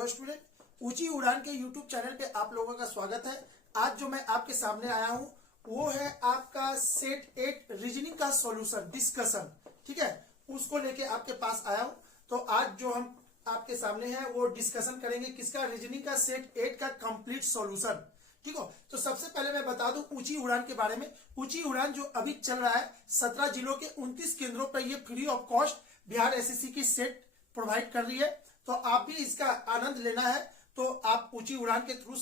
Hello student, ऊंची उड़ान के यूट्यूब चैनल पे आप लोगों का स्वागत है। आज जो मैं आपके सामने आया हूं वो है आपका सेट 8 रीजनिंग का सॉल्यूशन डिस्कशन। ठीक है, उसको लेके आपके पास आया हूं। तो आज जो हम आपके सामने है वो डिस्कशन करेंगे किसका, रीजनिंग का सेट 8 का कंप्लीट सॉल्यूशन। ठीक हो, तो सबसे पहले मैं बता दूं ऊंची उड़ान के बारे में। ऊंची उड़ान जो अभी चल रहा है 17 जिलों के 29 केंद्रों पर ये free of cost Bihar SSC की सेट प्रोवाइड कर रही है। तो आप भी इसका आनंद लेना है तो आप ऊंची उड़ान के थ्रू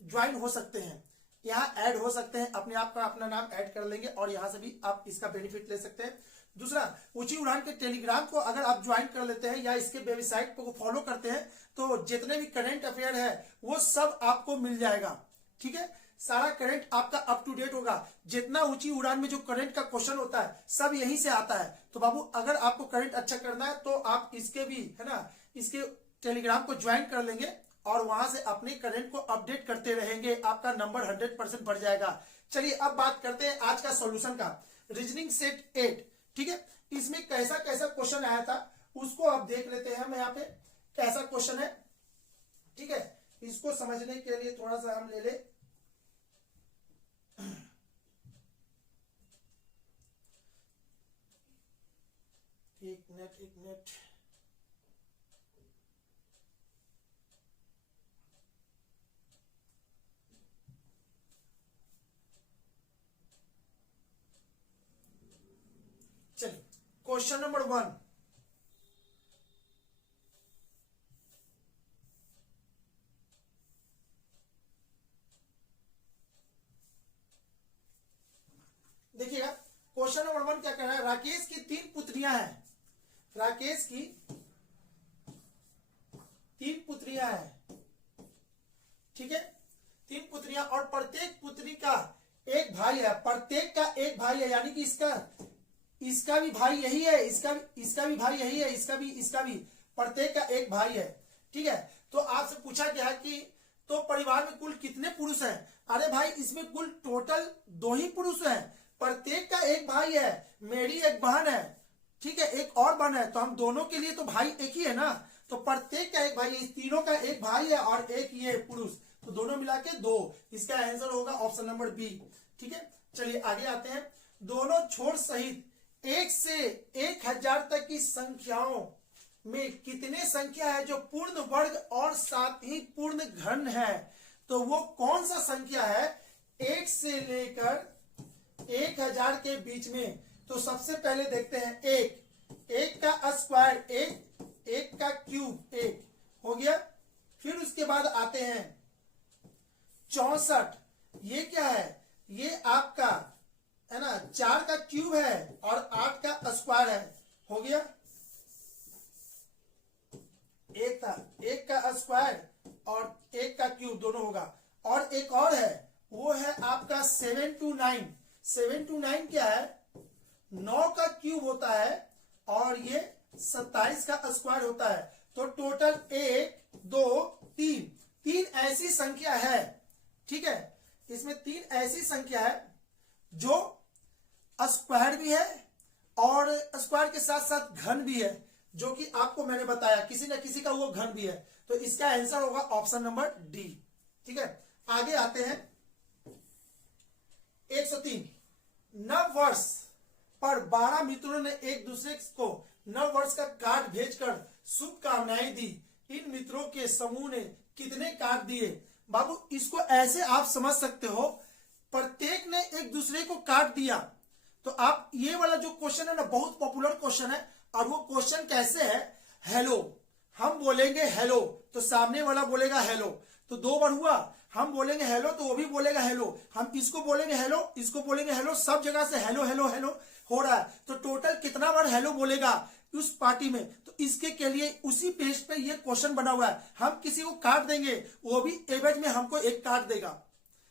ज्वाइन हो सकते हैं, यहाँ ऐड हो सकते हैं, अपने आप का अपना नाम ऐड कर लेंगे और यहाँ से भी आप इसका बेनिफिट ले सकते हैं। दूसरा, ऊंची उड़ान के टेलीग्राम को अगर आप ज्वाइन कर लेते हैं या इसके वेबसाइट को फॉलो करते हैं तो जितने भी करंट अफेयर है वो सब आपको मिल जाएगा। ठीक है, सारा करंट आपका अप टू डेट होगा। जितना ऊंची उड़ान में जो करंट का क्वेश्चन होता है सब यहीं से आता है। तो बाबू अगर आपको करंट अच्छा करना है तो आप इसके भी है ना, इसके टेलीग्राम को ज्वाइन कर लेंगे और वहां से अपने करंट को अपडेट करते रहेंगे, आपका नंबर 100% बढ़ जाएगा। चलिए अब बात करते हैं आज का सॉल्यूशन का, रीजनिंग सेट 8। ठीक है, इसमें कैसा कैसा क्वेश्चन आया था उसको आप देख लेते हैं। हम यहाँ पे कैसा क्वेश्चन है, ठीक है, इसको समझने के लिए थोड़ा सा हम ले ले। एक मिनट चलिए, क्वेश्चन नंबर 1। देखिएगा क्वेश्चन नंबर 1 क्या कह रहा है। राकेश की 3 पुत्रियां हैं, राकेश की 3 पुत्रियां हैं। ठीक है, 3 पुत्रियां और प्रत्येक पुत्री का एक भाई है, प्रत्येक का एक भाई है, यानी कि इसका भी भाई यही है, इसका भी भाई यही है, इसका भी प्रत्येक का एक भाई है। ठीक है, तो आपसे पूछा गया कि तो परिवार में कुल कितने पुरुष हैं। अरे भाई इसमें कुल टोटल 2 ही पुरुष हैं, प्रत्येक का एक भाई है, मेरी एक बहन है, ठीक है, एक और बहन है, तो हम दोनों के लिए तो भाई एक ही है ना। तो प्रत्येक का एक भाई है, इस तीनों का एक भाई है और एक ये पुरुष, तो दोनों मिला के 2। इसका आंसर होगा ऑप्शन नंबर बी। ठीक है, चलिए आगे आते हैं। दोनों छोर सहित 1 से 1000 तक की संख्याओं में कितने संख्या है जो पूर्ण वर्ग और साथ ही पूर्ण घन है। तो वो कौन सा संख्या है 1 से लेकर 1000 के बीच में। तो सबसे पहले देखते हैं एक का स्क्वायर एक का क्यूब 1 हो गया। फिर उसके बाद आते हैं 64, ये क्या है, ये आपका है ना 4 का क्यूब है और 8 का स्क्वायर है, हो गया। एक का स्क्वायर और 1 का क्यूब दोनों होगा। और एक और है वो है आपका 7 to 9। 7 to 9 क्या है, 9 का क्यूब होता है और ये 27 का स्क्वायर होता है। तो टोटल 1 2 3 ऐसी संख्या है। ठीक है, इसमें 3 ऐसी संख्या है जो स्क्वायर भी है और स्क्वायर के साथ साथ घन भी है, जो कि आपको मैंने बताया किसी न किसी का वो घन भी है। तो इसका आंसर होगा ऑप्शन नंबर डी। ठीक है, आगे आते हैं 103। नव वर्ष पर 12 मित्रों ने एक दूसरे को नव वर्ष का कार्ड भेजकर शुभकामनाएं दी। इन मित्रों के समूह ने कितने कार्ड दिए। बाबू इसको ऐसे आप समझ सकते हो, प्रत्येक ने एक दूसरे को कार्ड दिया। तो आप ये वाला जो क्वेश्चन है ना बहुत पॉपुलर क्वेश्चन है। और वो क्वेश्चन कैसे है, हेलो, हम बोलेंगे हेलो तो सामने वाला बोलेगा हेलो, तो 2 बार हुआ। हम बोलेंगे हेलो तो वो भी बोलेगा हेलो, हम इसको बोलेंगे हेलो, इसको बोलेंगे हेलो, सब जगह से हेलो हेलो हेलो हो रहा है। तो टोटल कितना बार हेलो बोलेगा उस पार्टी में। तो इसके के लिए उसी पेज पे ये क्वेश्चन बना हुआ है। हम किसी को कार्ड देंगे वो भी एवरेज में हमको एक कार्ड देगा,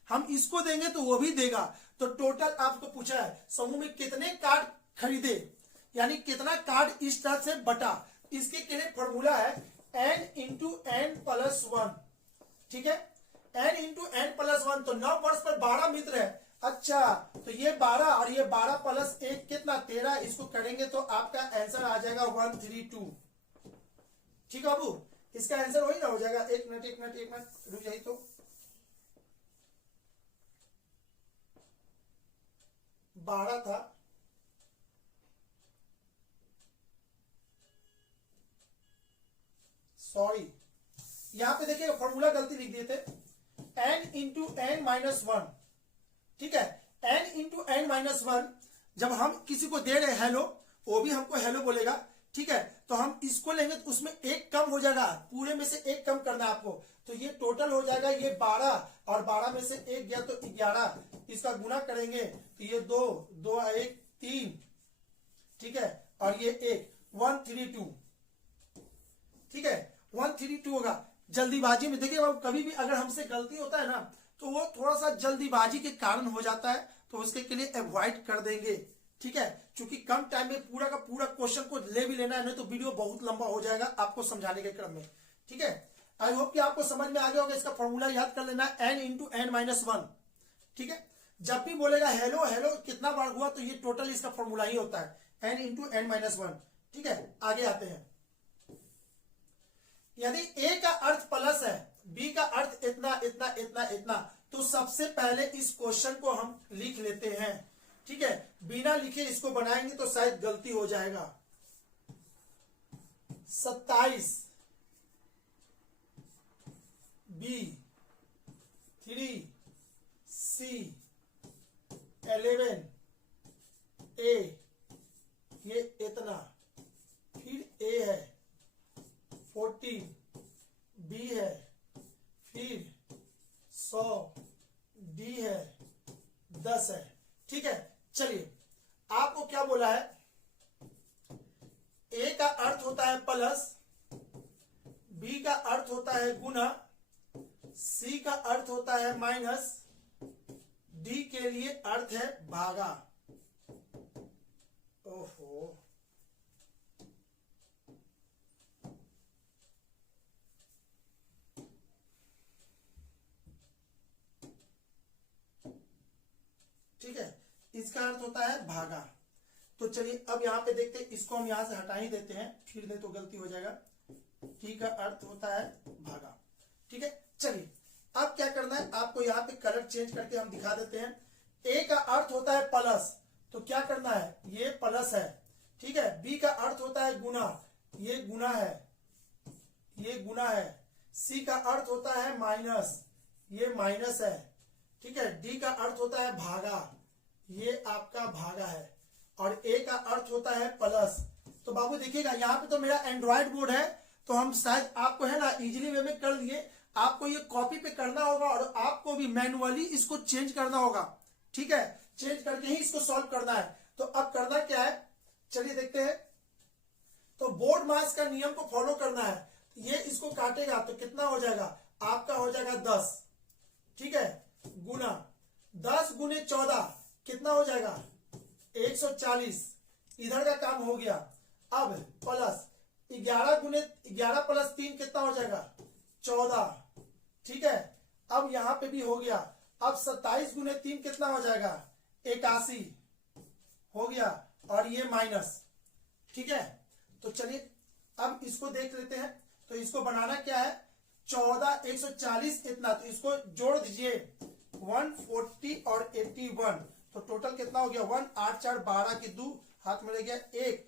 हम इसको देंगे तो वो भी देगा। तो टोटल आपको पूछा है समूह में कितने कार्ड खरीदे, यानी कितना कार्ड इस तरह से बटा। इसके के लिए फॉर्मूला है n इंटू n प्लस 1। ठीक है, n इंटू n प्लस 1। तो 9 वर्ष पर 12 मित्र है। अच्छा, तो ये 12 और ये 12 प्लस 1 कितना 13, इसको करेंगे तो आपका आंसर आ जाएगा 132। ठीक है बाबू, इसका आंसर वही ना हो जाएगा। एक मिनट रुक जाइए। तो 12 था, सॉरी यहां पे देखिए फॉर्मूला गलती लिख दिए थे, n into n minus one. ठीक है, n into n minus one. जब हम किसी को दे रहे हेलो, वो भी हमको हेलो बोलेगा। ठीक है, तो हम इसको लेंगे तो उसमें एक कम हो जाएगा, पूरे में से एक कम करना है आपको। तो ये टोटल हो जाएगा ये 12, और 12 में से एक गया तो 11। इसका गुना करेंगे तो ये 2 2 1 3। ठीक है, और ये 1 132। ठीक है, 132 होगा। जल्दीबाजी में देखिए कभी भी अगर हमसे गलती होता है ना, तो वो थोड़ा सा जल्दीबाजी के कारण हो जाता है, तो उसके लिए अवॉइड कर देंगे। ठीक है, क्योंकि कम टाइम में पूरा का पूरा क्वेश्चन को ले भी लेना है, नहीं तो वीडियो बहुत लंबा हो जाएगा आपको समझाने के क्रम में। ठीक है, आई होप कि आपको समझ में आ गया होगा। इसका फॉर्मूला याद कर लेना, n into n minus one. ठीक है, जब भी बोलेगा हेलो हेलो कितना बार हुआ, तो ये टोटल इसका फॉर्मूला ही होता है, n into n minus one. ठीक है, आगे आते हैं। यदि a का अर्थ प्लस है, b का अर्थ इतना इतना इतना इतना, तो सबसे पहले इस क्वेश्चन को हम लिख लेते हैं। ठीक है, बिना लिखे इसको बनाएंगे तो शायद गलती हो जाएगा। 27 b 3 c 11 a, ये इतना, फिर a है 14 b है, फिर 100 d है, 10 है। ठीक है, चलिए आपको क्या बोला है, a का अर्थ होता है प्लस, b का अर्थ होता है गुना, c का अर्थ होता है माइनस, d के लिए अर्थ है भागा। ओहो, ठीक है, इसका अर्थ होता है भागा। तो चलिए अब यहां पे देखते हैं, इसको हम यहां से हटा ही देते हैं, फिर नहीं तो गलती हो जाएगा। टी का अर्थ होता है भागा। ठीक है, चलिए अब क्या करना है, आपको यहाँ पे कलर चेंज करके हम दिखा देते हैं। ए का अर्थ होता है प्लस, तो क्या करना है, ये प्लस है। ठीक है, बी का अर्थ होता है गुना, ये गुना है, ये गुना है। सी का अर्थ होता है माइनस, ये माइनस है। ठीक है, डी का अर्थ होता है भागा, ये आपका भागा है। और ए का अर्थ होता है प्लस। तो बाबू देखिएगा यहाँ पे तो मेरा एंड्रॉइड बोर्ड है, तो हम शायद आपको है ना इजीली वे में कर लिए। आपको ये कॉपी पे करना होगा और आपको भी मैनुअली इसको चेंज करना होगा। ठीक है, चेंज करके ही इसको सॉल्व करना है। तो अब करना क्या है, चलिए देखते हैं। तो बोर्ड मास का नियम को फॉलो करना है। ये इसको काटेगा तो कितना हो जाएगा, आपका हो जाएगा 10। ठीक है, गुना 10 गुने 14 कितना हो जाएगा 140। इधर का काम हो गया। अब प्लस 11 गुने 11 प्लस 3 कितना हो जाएगा 14। ठीक है, अब यहां पे भी हो गया। अब 27 गुने 3 कितना हो जाएगा 81 हो गया, और ये माइनस। ठीक है, तो चलिए अब इसको देख लेते हैं। तो इसको बनाना क्या है, 14 140 इतना, तो इसको जोड़ दीजिए 140 और 81, तो टोटल कितना हो गया 1 8 4 12 की 2 हाथ में रह गया 1,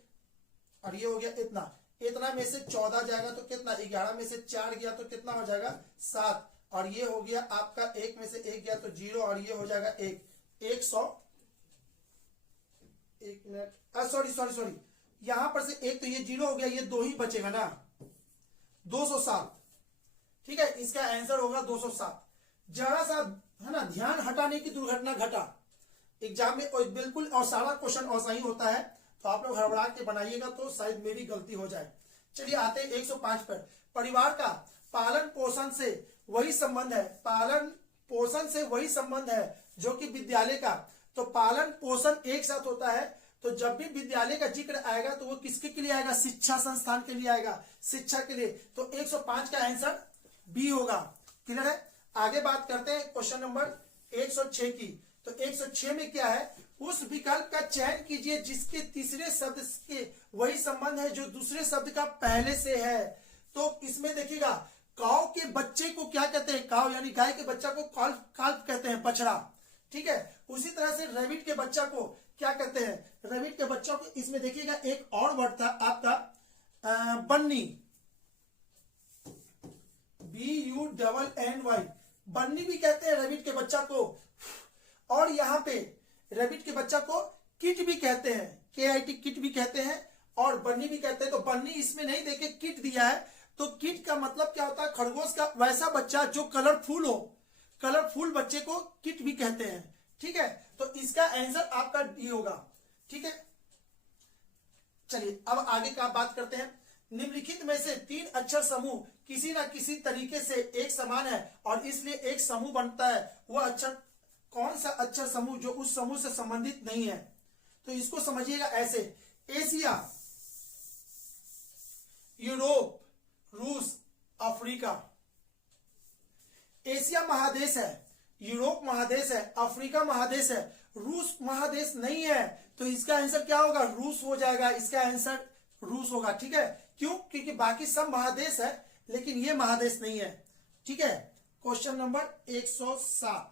और ये हो गया इतना। इतना में से 14 जाएगा तो कितना, 11 में से 4 गया तो कितना हो जाएगा 7, और ये हो गया आपका 1 में से 1 गया तो 0, और ये हो जाएगा 100। एक मिनट, सॉरी यहां पर से एक तो ये 0 हो गया, ये 2 ही बचेगा ना, 207। ठीक है, इसका आंसर होगा 207। जरा सा है ना ध्यान हटाने की दुर्घटना घटा एग्जाम में, और बिल्कुल और सारा क्वेश्चन ऐसा ही होता है। तो आप लोग हड़बड़ा के बनाइएगा तो शायद मेरी गलती हो जाए। चलिए आते हैं 105 पर। परिवार का पालन पोषण से वही संबंध है, पालन पोषण से वही संबंध है जो कि विद्यालय का। तो पालन पोषण एक साथ होता है, तो जब भी विद्यालय का जिक्र आएगा तो वो किसके लिए आएगा, शिक्षा संस्थान के लिए आएगा, शिक्षा के लिए। तो 105 का आंसर बी होगा। क्लियर है, आगे बात करते हैं क्वेश्चन नंबर 106 की। तो 106 में क्या है, उस विकल्प का चयन कीजिए जिसके तीसरे शब्द के वही संबंध है जो दूसरे शब्द का पहले से है। तो इसमें देखिएगा काव के बच्चे को क्या कहते हैं, काव यानी गाय के बच्चा को काल्फ कहते हैं, बछड़ा। ठीक है, उसी तरह से रैबिट के बच्चा को क्या कहते हैं, रैबिट के बच्चा को, इसमें देखिएगा एक और वर्ड था आपका बन्नी, BUNNY, बन्नी भी कहते हैं रैबिट के बच्चा को। और यहाँ पे रैबिट के बच्चा को किट भी कहते हैं, KIT किट भी कहते हैं और बन्नी भी कहते हैं। तो बन्नी इसमें नहीं देके किट दिया है, तो किट का मतलब क्या होता है, खरगोश का वैसा बच्चा जो कलरफुल हो, कलरफुल बच्चे को किट भी कहते हैं। ठीक है, तो इसका आंसर आपका डी होगा। ठीक है, चलिए अब आगे का बात करते हैं। निम्नलिखित में से 3 अक्षर समूह किसी न किसी तरीके से एक समान है और इसलिए एक समूह बनता है, वह अक्षर कौन सा अक्षर समूह जो उस समूह से संबंधित नहीं है। तो इसको समझिएगा ऐसे, एशिया, यूरोप, रूस, अफ्रीका। एशिया महादेश है, यूरोप महादेश है, अफ्रीका महादेश है, रूस महादेश नहीं है। तो इसका आंसर क्या होगा, रूस हो जाएगा। इसका आंसर रूस होगा। ठीक है, क्यों, क्योंकि बाकी सब महादेश है लेकिन ये महादेश नहीं है। ठीक है, क्वेश्चन नंबर 107।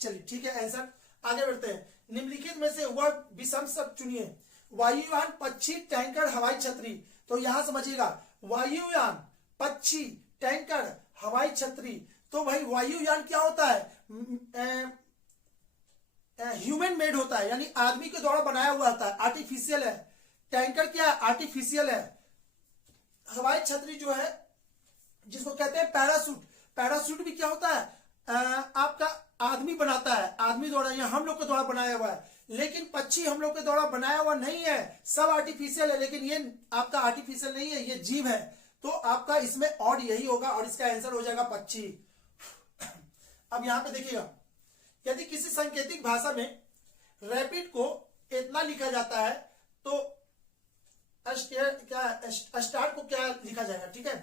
चलिए ठीक है, आंसर आगे बढ़ते हैं। निम्नलिखित में से वह विषम शब्द चुनिए। वायुयान, पक्षी, टैंकर, हवाई छतरी। तो यहां समझिएगा, वायुयान, पक्षी, टैंकर, हवाई छतरी। तो भाई वायुयान क्या होता है, ह्यूमन मेड होता है, यानी आदमी के द्वारा बनाया हुआ होता है, आर्टिफिशियल है। टैंकर क्या है, आर्टिफिशियल है। हवाई छतरी जो है जिसको कहते हैं पैरासूट, पैरासूट भी क्या होता है, आपका आदमी बनाता है, आदमी द्वारा या हम लोग के द्वारा बनाया हुआ है। लेकिन पक्षी हम लोग के द्वारा बनाया हुआ नहीं है, सब आर्टिफिशियल है। लेकिन ये आपका आर्टिफिशियल नहीं है, ये जीव है। तो आपका इसमें और यही होगा और इसका आंसर हो जाएगा पक्षी। अब यहां पे देखिएगा, यदि किसी सांकेतिक भाषा में रैपिड को इतना लिखा जाता है तो स्टार को क्या लिखा जाएगा। ठीक है,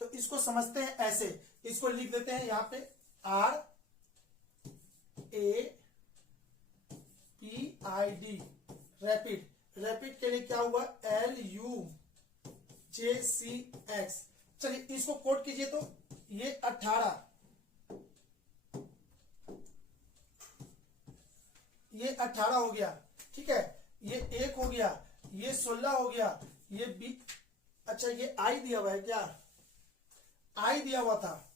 तो इसको समझते हैं ऐसे, इसको लिख देते हैं यहां पे RAPID, रैपिड। रैपिड के लिए क्या हुआ, LUJCX। चलिए इसको कोड कीजिए, तो ये 18, ये 18 हो गया। ठीक है, ये 1 हो गया, ये 16 हो गया, ये 20। अच्छा ये आई दिया हुआ है क्या, आई दिया हुआ था,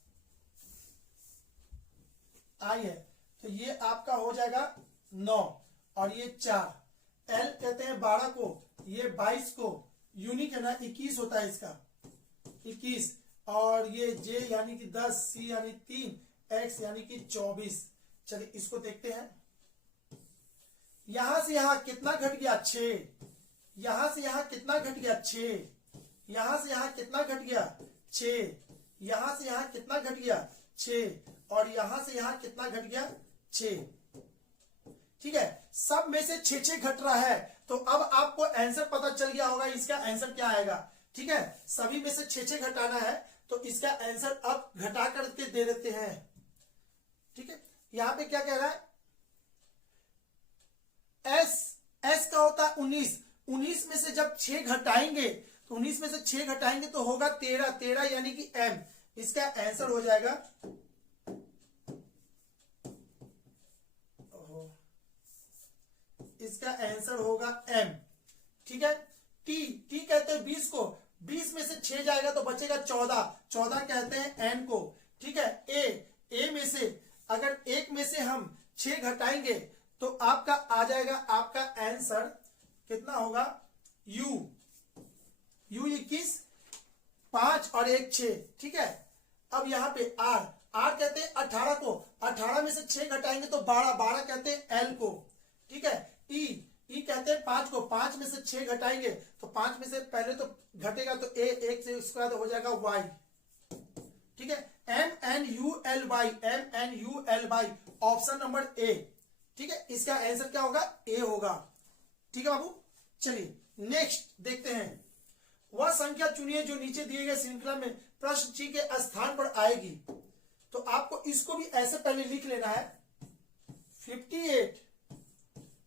आई है, तो ये आपका हो जाएगा 9 और ये 4। एल कहते हैं 12 को, ये 22 को, यूनिक है ना, 21 होता है इसका, 21। और ये जे यानी कि 10, सी यानी 3, एक्स यानी कि 24। चलिए इसको देखते हैं, यहां से यहां कितना घट गया, 6। यहां से यहां कितना घट गया, 6। यहां से यहां कितना घट गया, 6। यहां से यहां कितना घट गया, 6। और यहां से यहां कितना घट गया, 6। ठीक है, सब में से 6 घट रहा है। तो अब आपको आंसर पता चल गया होगा, इसका आंसर क्या आएगा। ठीक है, सभी में से 6 घटाना है, तो इसका आंसर अब घटा करके दे देते हैं। ठीक है, यहां पे क्या कह रहा है, एस का होता है 19। 19 में से जब 6 घटाएंगे, तो 19 में से 6 घटाएंगे तो होगा 13। 13 यानी कि एम। इसका आंसर हो जाएगा, इसका आंसर होगा एम। ठीक है, टी कहते हैं 20 को, 20 में से 6 जाएगा तो बचेगा 14। 14 कहते हैं एन को। ठीक है, ए में से अगर 1 में से हम 6 घटाएंगे तो आपका आ जाएगा, आपका आंसर कितना होगा, यू 21, 5 और 1 6। ठीक है, अब यहां पे आर कहते हैं 18 को, 18 में से 6 घटाएंगे तो 12, 12 कहते हैं एल को। ठीक है, ई कहते हैं 5 को, 5 में से 6 घटाएंगे तो 5 में से पहले तो घटेगा तो ए, 1 से उसके बाद हो जाएगा वाई। ठीक है, MNULY, ऑप्शन नंबर ए। ठीक है, इसका आंसर क्या होगा, ए होगा। ठीक है बाबू, चलिए नेक्स्ट देखते हैं। वह संख्या चुनिए जो नीचे दिए गए श्रृंखला में प्रश्न ची के स्थान पर आएगी। तो आपको इसको भी ऐसे पहले लिख लेना है, 58,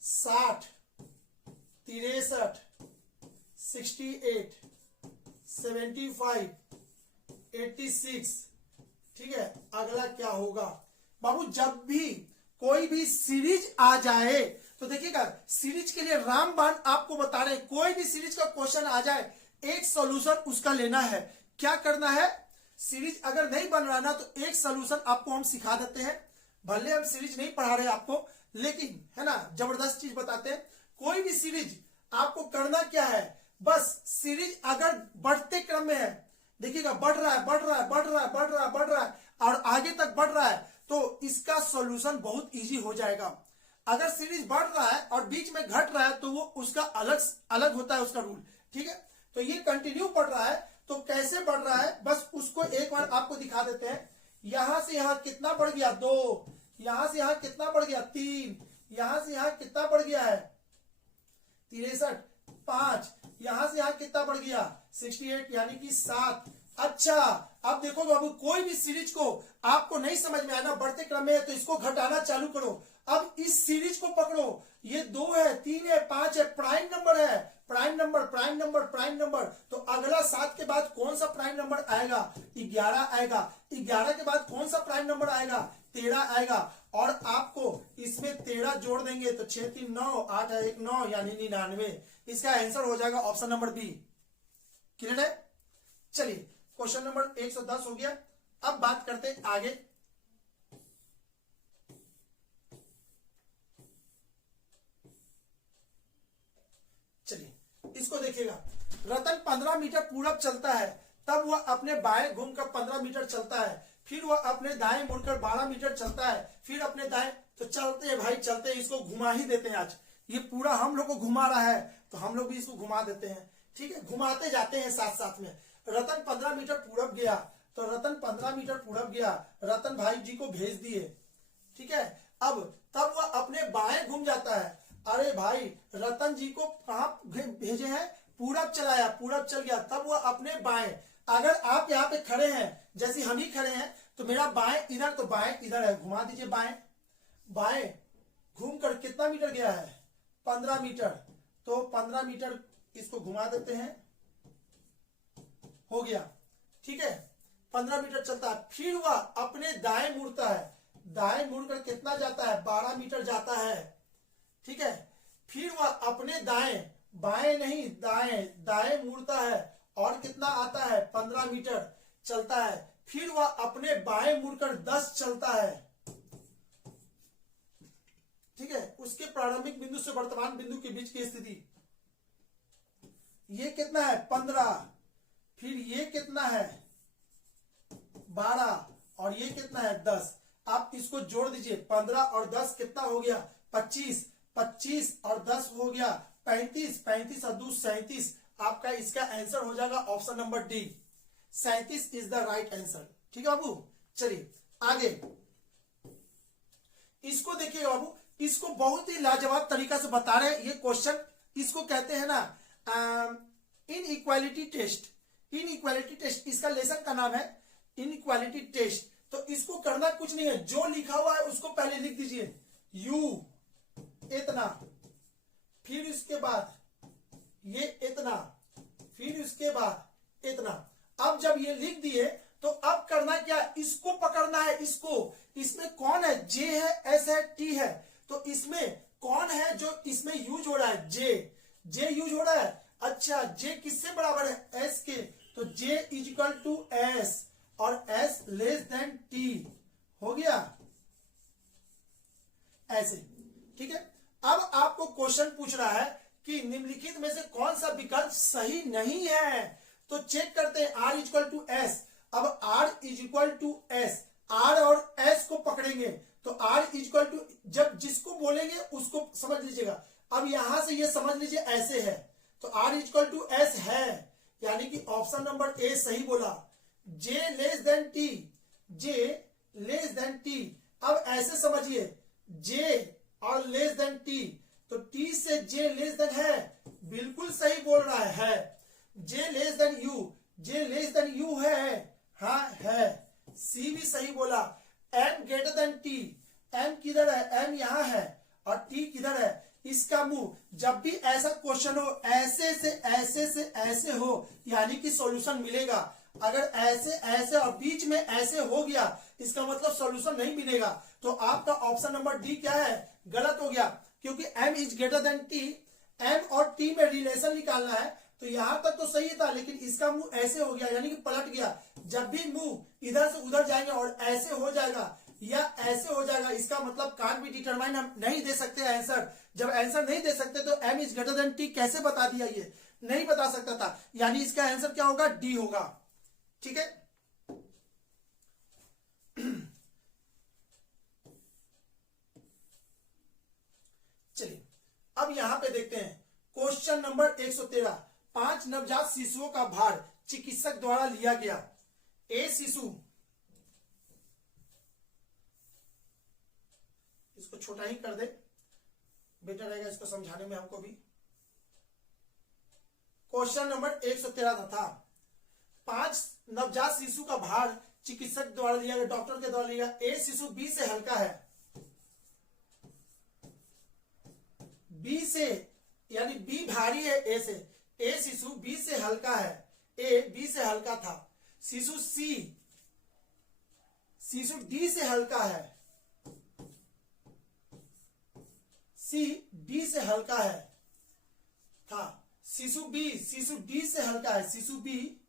60, 63, 68, 75, 86। ठीक है, अगला क्या होगा बाबू, जब भी कोई भी सीरीज आ जाए तो देखिएगा, सीरीज के लिए रामबाण आपको बता रहे हैं, कोई भी सीरीज का क्वेश्चन आ जाए एक सॉल्यूशन उसका लेना है। क्या करना है, सीरीज अगर नहीं बन रहा ना तो एक सॉल्यूशन आपको हम सिखा देते हैं। भले हम सीरीज नहीं पढ़ा रहे आपको, लेकिन है ना जबरदस्त चीज बताते हैं। कोई भी सीरीज आपको करना क्या है, बस सीरीज अगर बढ़ते क्रम में है, देखिएगा बढ़ रहा है बढ़ रहा है बढ़ रहा है बढ़ रहा है बढ़ रहा है और आगे तक बढ़ रहा है, तो इसका सॉल्यूशन बहुत इजी हो जाएगा। अगर सीरीज बढ़ रहा है और बीच में घट रहा है तो वो उसका अलग अलग होता है उसका रूल। ठीक है, तो ये कंटिन्यू बढ़ रहा है, तो कैसे बढ़ रहा है बस उसको एक बार आपको दिखा देते हैं। यहां से यहां कितना बढ़ गया, 2, यहां से यहां कितना बढ़ गया, 3, यहां से यहां कितना बढ़ गया है 63, 5, यहां से यहां कितना बढ़ गया 68 यानी कि 7। अच्छा, अब देखो बाबू, कोई भी सीरीज को आपको नहीं समझ में आना बढ़ते क्रम में है तो इसको घटाना चालू करो। अब इस सीरीज को पकड़ो, ये 2 है, 3 है, 5 है, प्राइम नंबर है, prime number prime number prime number, तो अगला 7 के बाद कौन सा प्राइम नंबर आएगा, 11 आएगा। 11 के बाद कौन सा प्राइम नंबर आएगा, 13 आएगा। और आपको इसमें 13 जोड़ देंगे तो 6 3 9, 8 1 9 यानी 99। इसका आंसर हो जाएगा ऑप्शन नंबर बी। क्लियर है, चलिए क्वेश्चन नंबर 110 हो गया। अब बात करते हैं आगे। चलिए इसको देखिएगा, रतन 15 मीटर पूरब चलता है, तब वह अपने बाएं घूमकर 15 मीटर चलता है, फिर वह अपने दाएं मुड़कर 12 मीटर चलता है, फिर अपने दाएं, तो चलते हैं भाई चलते हैं, इसको घुमा ही देते हैं। आज ये पूरा हम लोग को घुमा रहा है तो हम लोग भी इसको घुमा देते हैं। ठीक है, घुमाते जाते हैं साथ साथ में। रतन 15 मीटर पूरब गया, तो रतन 15 मीटर पूरब गया, रतन भाई जी को भेज दिए। ठीक है, अब तब वह अपने बाएं घूम जाता है। अरे भाई, रतन जी को कहां भेजे हैं, पूरब चलाया, पूरब चल गया, तब वह अपने बाएं। अगर आप यहाँ पे खड़े हैं, जैसे हम ही खड़े हैं, तो मेरा बाएं इधर, तो बाएं इधर है, घुमा दीजिए बाएं। बाएं घूमकर कितना मीटर गया है, 15 मीटर, तो 15 मीटर इसको घुमा देते हैं, हो गया। ठीक है, 15 मीटर चलता है, फिर वह अपने दाएं मुड़ता है, दाएं मुड़कर कितना जाता है, 12 मीटर जाता है। ठीक है, फिर वह अपने दाएं, बाएं नहीं दाएं, दाएं मुड़ता है और कितना आता है, 15 मीटर चलता है, फिर वह अपने बाएं मुड़कर 10 चलता है। ठीक है, उसके प्रारंभिक बिंदु से वर्तमान बिंदु के बीच की स्थिति, ये कितना है 15, फिर ये कितना है 12 और ये कितना है 10। आप इसको जोड़ दीजिए, 15 और 10 कितना हो गया 25, 25 और 10 हो गया 35, 35 और 2 37। आपका इसका आंसर हो जाएगा option number D, 37 is the right answer. ठीक है बाबू, चलिए आगे इसको देखिए बाबू, इसको बहुत ही लाजवाब तरीका से बता रहे हैं ये क्वेश्चन। इसको कहते हैं ना इनइक्वालिटी टेस्ट, इनइक्वालिटी टेस्ट इसका लेसन का नाम है इनइक्वालिटी टेस्ट। तो इसको करना कुछ नहीं है, जो लिखा हुआ है उसको पहले लिख दीजिए, u इतना, फिर इसके बाद ये इतना, फिर इसके बाद इतना। अब जब ये लिख दिए तो अब करना क्या, इसको पकड़ना है, इसको, इसमें कौन है, j है, s है, t है, तो इसमें कौन है जो इसमें यूज हो रहा है, j यूज हो रहा है। अच्छा, j किससे बराबर है, s के, तो j is equal to s और s लेस देन t हो गया ऐसे। ठीक है, अब आपको क्वेश्चन पूछ रहा है कि निम्नलिखित में से कौन सा विकल्प सही नहीं है, तो चेक करते हैं। r is equal to s, अब r is equal to s, r और s को पकड़ेंगे तो r इज इक्वल टू, जब जिसको बोलेंगे उसको समझ लीजिएगा। अब यहां से ये समझ लीजिए ऐसे है, तो r is equal to s है, यानी कि ऑप्शन नंबर ए सही बोला। j less than t, j less than t, अब ऐसे समझिए j और लेस देन t, तो t से j लेस देन है, बिल्कुल सही बोल रहा है। j less than u, j less than u है, हाँ है, c भी सही बोला। m greater than t, m किधर है, m यहां है और t किधर है, इसका मुंह। जब भी ऐसा क्वेश्चन हो ऐसे से ऐसे हो यानी कि सॉल्यूशन मिलेगा। अगर ऐसे ऐसे और बीच में ऐसे हो गया इसका मतलब सॉल्यूशन नहीं मिलेगा। तो आपका ऑप्शन नंबर डी क्या है, गलत हो गया, क्योंकि m is greater than t, m और t में रिलेशन निकालना है। तो यहां तक तो सही था, लेकिन इसका मुंह ऐसे हो गया यानी कि पलट गया। जब भी मुंह इधर से उधर जाएंगे और ऐसे हो जाएगा या ऐसे हो जाएगा इसका मतलब कांट बी डिटरमाइन, हम नहीं दे सकते आंसर। जब आंसर नहीं दे सकते तो m is greater than t कैसे बता दिया, ये नहीं बता सकता था, यानी इसका आंसर क्या होगा, डी होगा। ठीक है, चलिए अब यहां पे देखते हैं क्वेश्चन नंबर 113। 5 नवजात शिशुओं का भार चिकित्सक द्वारा लिया गया। ए शिशु, इसको छोटा ही कर दे, बेटर रहेगा इसको समझाने में हमको भी। क्वेश्चन नंबर 113 था 5 नवजात शिशु का भार चिकित्सक द्वारा लिया गया, डॉक्टर के द्वारा लिया गया। ए शिशु बी से हल्का है, बी से यानी बी भारी है ए से। ए शिशु बी से हल्का है, ए बी से हल्का था। शिशु सी, शिशु डी से हल्का है, सी डी से हल्का है था। शिशु बी, शिशु डी से हल्का है, शिशु बी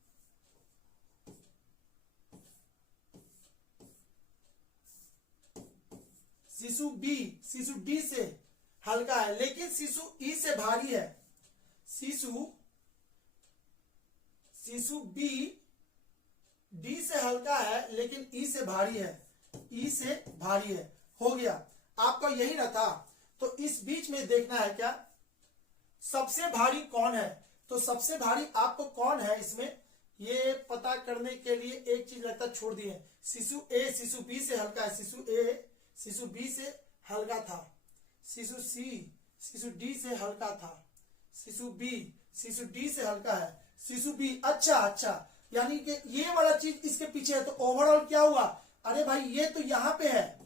शिशु बी शिशु डी से हल्का है, लेकिन शिशु ई से भारी है। शिशु बी डी से हल्का है लेकिन ई से भारी है, ई से भारी है। हो गया, आपका यही ना था। तो इस बीच में देखना है क्या सबसे भारी कौन है। तो सबसे भारी आपको कौन है इसमें ये पता करने के लिए एक चीज लगता छोड़ दी है। शिशु ए शिशु बी से हल्का है, शिशु ए शिशु बी से हल्का था। शिशु सी शिशु डी से हल्का था, शिशु बी शिशु डी से हल्का है, शिशु बी। अच्छा, यानी कि ये वाला चीज इसके पीछे है। तो ओवरऑल क्या हुआ, अरे भाई ये तो यहाँ पे है,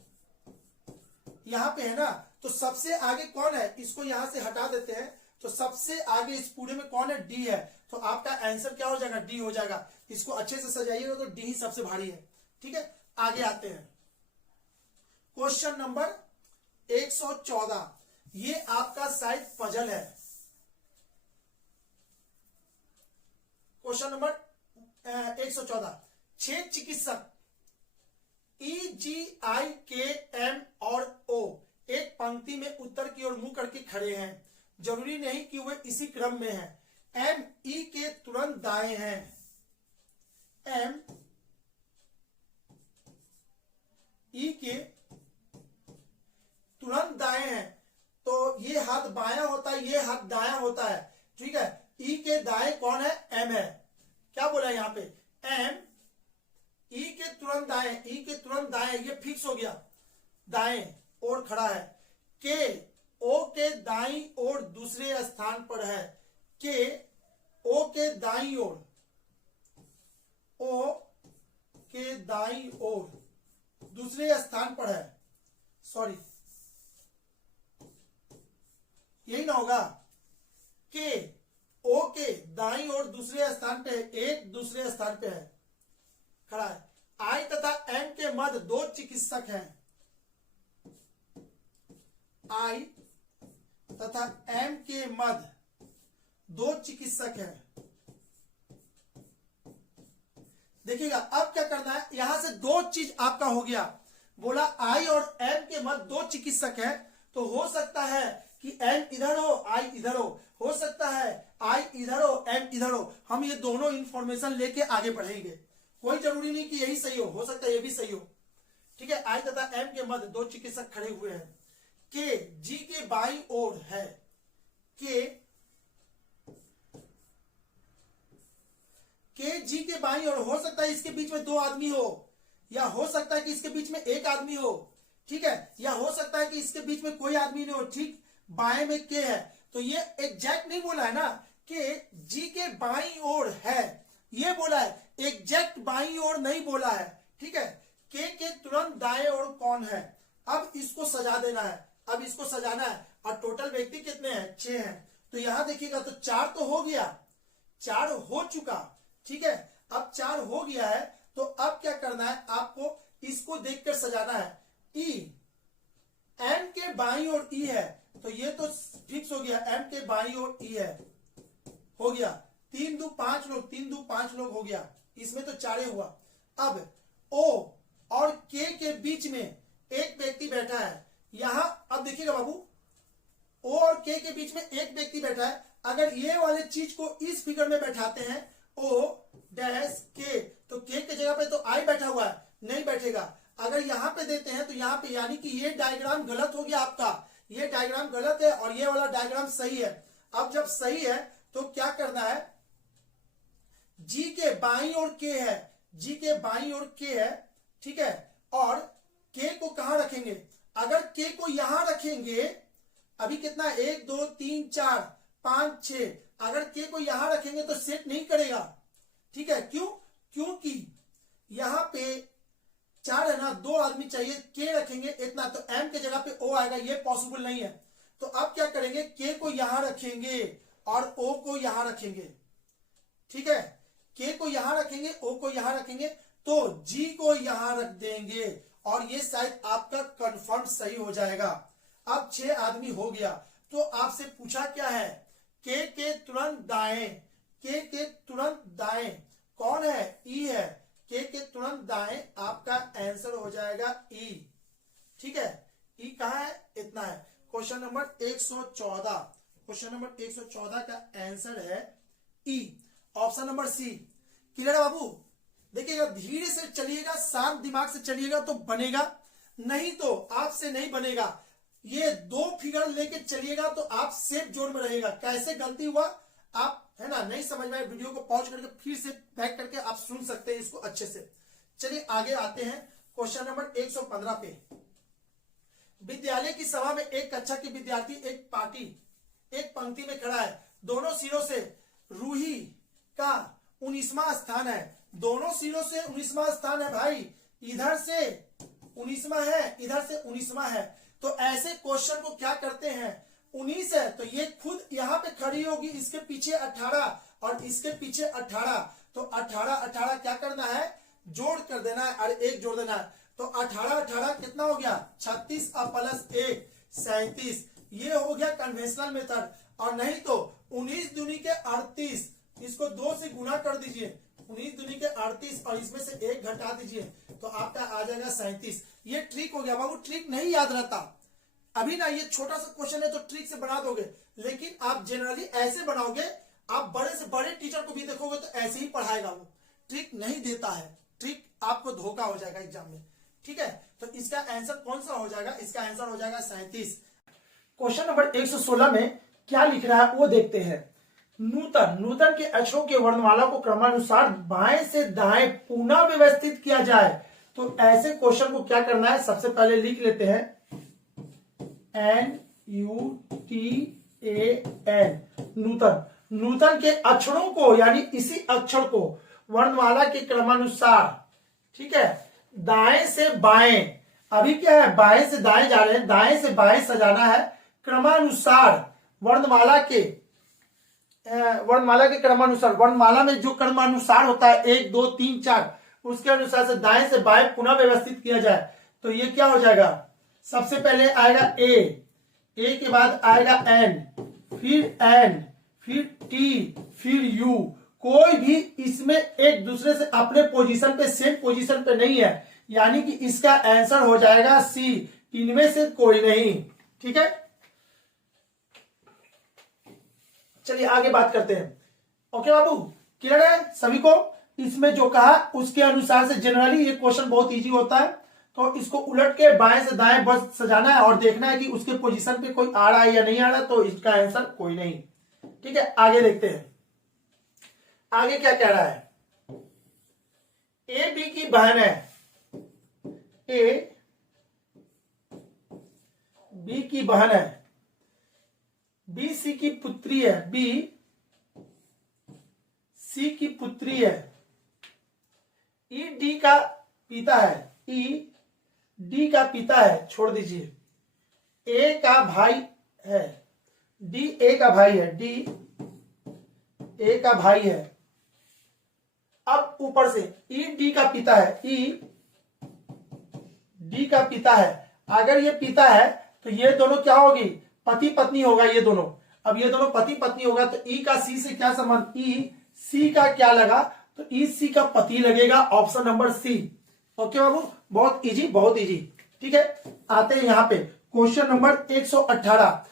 यहाँ पे है ना। तो सबसे आगे कौन है, इसको यहां से हटा देते हैं। तो सबसे आगे इस पूरे में कौन है, डी है। तो आपका आंसर क्या हो जाएगा, डी हो जाएगा। इसको अच्छे से सजाइएगा तो डी ही सबसे भारी है। ठीक है, आगे आते हैं क्वेश्चन नंबर 114। ये आपका शायद पजल है। Question number 114। 6 चिकित्सक EGIKM और O एक पंक्ति में उत्तर की ओर मुंह करके खड़े हैं। जरूरी नहीं कि वे इसी क्रम में हैं। M E के तुरंत दाएं हैं, M E के तुरंत दाएं हैं। तो ये हाथ बायां होता है, ये हाथ दायां होता है। ठीक है, ई के दाएं कौन है, एम है। क्या बोला यहां पे, एम ई के तुरंत दाएं, ई के तुरंत दाएं, ये फिक्स हो गया, दाएं ओर खड़ा है। के ओ के दाईं ओर दूसरे स्थान पर है, के ओ के दाईं ओर, ओ के दाईं ओर दूसरे स्थान पर है। सॉरी, यही ना होगा, के ओ के दाईं ओर दूसरे स्थान पे है, एक दूसरे स्थान पे है, खड़ा है। आई तथा एम के मध्य 2 चिकित्सक हैं। आई तथा एम के मध्य 2 चिकित्सक हैं। देखिएगा अब क्या करना है, यहां से 2 चीज आपका हो गया। बोला आई और एम के मध्य 2 चिकित्सक हैं, तो हो सकता है कि एम इधर हो, आई इधर हो सकता है आई इधर हो, एम इधर हो। हम ये दोनों इंफॉर्मेशन लेके आगे बढ़ेंगे, कोई जरूरी नहीं कि यही सही हो सकता है ये भी सही हो। ठीक है, आई तथा एम के मध्य 2 चिकित्सक खड़े हुए हैं। के जी के बाईं ओर है, के जी के बाईं ओर। हो सकता है इसके बीच में 2 आदमी हो, या हो सकता है कि इसके बीच में 1 आदमी हो। ठीक है, या हो सकता है कि इसके बीच में कोई आदमी नहीं हो। ठीक, बाएं में के है, तो ये एग्जैक्ट नहीं बोला है ना कि जी के बाईं ओर है, ये बोला है, एग्जैक्ट बाईं ओर नहीं बोला है। ठीक है, के तुरंत दाएं ओर कौन है। अब इसको सजा देना है, अब इसको सजाना है। और टोटल व्यक्ति कितने हैं, 6 हैं। तो यहां देखिएगा तो 4 तो हो गया, 4 हो चुका, ठीक है। अब 4 हो गया है तो अब क्या करना है आपको, इसको देखकर सजाना है। ई एम के बाईं ओर ई है तो ये तो फिक्स हो गया, एम के बाईं ओर ई है, हो गया। 3 दू 5 लोग, 3 दू 5 लोग हो गया, इसमें तो 4 हुआ। अब ओ और के के बीच में एक व्यक्ति बैठा है। यहां अब देखिएगा बाबू, ओ और के बीच में एक व्यक्ति बैठा है। अगर ये वाले चीज को इस फिगर में बैठाते हैं ओ डैश के, तो के जगह पे तो आई बैठा हुआ है, नहीं बैठेगा। अगर यहां पे देते हैं तो यहां पे यानी कि ये डायग्राम गलत हो गया आपका, ये डायग्राम गलत है और ये वाला डायग्राम सही है। अब जब सही है तो क्या करना है, जी के बाईं ओर के है, जी के बाईं ओर के है, ठीक है। और के को कहां रखेंगे, अगर के को यहां रखेंगे, अभी कितना 1 2 3 4 5 6, अगर के को यहां रखेंगे तो सेट नहीं करेगा, ठीक है। क्यों, क्योंकि यहां पे 4 है ना, 2 आदमी चाहिए, के रखेंगे इतना, तो एम के जगह पे ओ आएगा, ये पॉसिबल नहीं है। तो अब क्या करेंगे, के को यहां रखेंगे और ओ को यहां रखेंगे, ठीक है। के को यहां रखेंगे, ओ को यहां रखेंगे, तो जी को यहां रख देंगे और ये शायद आपका कंफर्म सही हो जाएगा। अब 6 आदमी हो गया तो आपसे पूछा क्या है, के तुरंत दाएं, के तुरंत दाएं कौन है, ई है। के तुरंत दाएं आपका आंसर हो जाएगा ई, ठीक है। ई कहां है, इतना है। क्वेश्चन नंबर 114, क्वेश्चन नंबर 114 का आंसर है ई, ऑप्शन नंबर सी। क्लियर है बाबू, देखिएगा धीरे से चलिएगा, शांत दिमाग से चलिएगा तो बनेगा, नहीं तो आपसे नहीं बनेगा। ये 2 फिगर लेके चलिएगा तो आप सेफ जोन में रहेगा। कैसे गलती हुआ आप है ना, नहीं समझ में आए, वीडियो को पॉज करके फिर से बैक करके आप सुन सकते हैं इसको अच्छे से। चलिए आगे आते हैं क्वेश्चन नंबर 115 पे। विद्यालय की सभा में एक कक्षा के विद्यार्थी एक पंक्ति में खड़ा है। दोनों सिरों से रूही का 19वां स्थान है, दोनों सिरों से 19वां स्थान है भाई, इधर से 19वां है, इधर से 19वां है। तो ऐसे क्वेश्चन को क्या करते हैं, 19 है तो ये खुद यहाँ पे खड़ी होगी, इसके पीछे 18 और इसके पीछे 18, तो 18 क्या करना है, जोड़ कर देना है और एक जोड़ देना है। तो 18 कितना हो गया, 36 प्लस 1 37, ये हो गया कन्वेंशनल मेथड। और नहीं तो 19 दूनी के 38, इसको 2 से गुना कर दीजिए, 19 दूनी के 38 और इसमें से 1 घटा दीजिए तो आपका आ जाएगा 37। ये ट्रिक हो गया बाबू, ट्रिक नहीं याद रहता। अभी ना ये छोटा सा क्वेश्चन है तो ट्रिक से बना दोगे, लेकिन आप जनरली ऐसे बनाओगे, आप बड़े से बड़े टीचर को भी देखोगे तो ऐसे ही पढ़ाएगा वो, ट्रिक नहीं देता है, ट्रिक आपको धोखा हो जाएगा एग्जाम में, ठीक है। तो इसका आंसर कौन सा हो जाएगा, इसका आंसर हो जाएगा 37। क्वेश्चन नंबर 116 में क्या लिख रहा है वो देखते हैं। नूतन के अक्षरों के वर्णमाला को क्रमानुसार बाएं से दाएं पुनः व्यवस्थित किया जाए। तो ऐसे क्वेश्चन को क्या करना है, सबसे पहले लिख लेते हैं नूतन, नूतन के अक्षरों को यानी इसी अक्षर को वर्णमाला के क्रमानुसार, ठीक है, दाएं से बाएं, अभी क्या है बाएं से दाएं जा रहे हैं, दाएं से बाएं सजाना है क्रमानुसार, वर्णमाला के क्रमानुसार, वर्णमाला में जो क्रमानुसार होता है 1 2 3 4, उसके अनुसार से दाएं से बाएं पुनः व्यवस्थित किया जाए। तो ये क्या हो जाएगा, सबसे पहले आएगा ए के बाद आएगा एन, फिर टी, फिर यू। कोई भी इसमें एक दूसरे से अपने पोजीशन पे सेम पोजीशन पे नहीं है, यानी कि इसका आंसर हो जाएगा सी, इनमें से कोई नहीं, ठीक है। चलिए आगे बात करते हैं। ओके बाबू, क्लियर है सभी को। इसमें जो कहा उसके अनुसार से जनरली ये क्वेश्चन बहुत इजी होता है, तो इसको उलट के बाएं से दाएं बस सजाना है और देखना है कि उसके पोजीशन पे कोई आ रहा है या नहीं आ रहा, तो इसका आंसर कोई नहीं, ठीक है। आगे देखते हैं आगे क्या कह रहा है। ए बी की बहन है, ए बी की बहन है, बी सी की पुत्री है, बी सी की पुत्री है, ई डी का पिता है, ई डी का पिता है, छोड़ दीजिए, ए का भाई है, डी ए का भाई है, डी ए का भाई है। अब ऊपर से ई डी का पिता है, ई डी का पिता है। अगर ये पिता है तो ये दोनों क्या होगी, पति पत्नी होगा ये दोनों। अब ये दोनों पति पत्नी होगा तो ई का सी से क्या संबंध, ई सी का क्या लगा, तो ई सी का पति लगेगा, ऑप्शन नंबर सी। ओके बाबू, बहुत इजी, बहुत इजी। ठीक है, आते हैं यहाँ पे क्वेश्चन नंबर 118।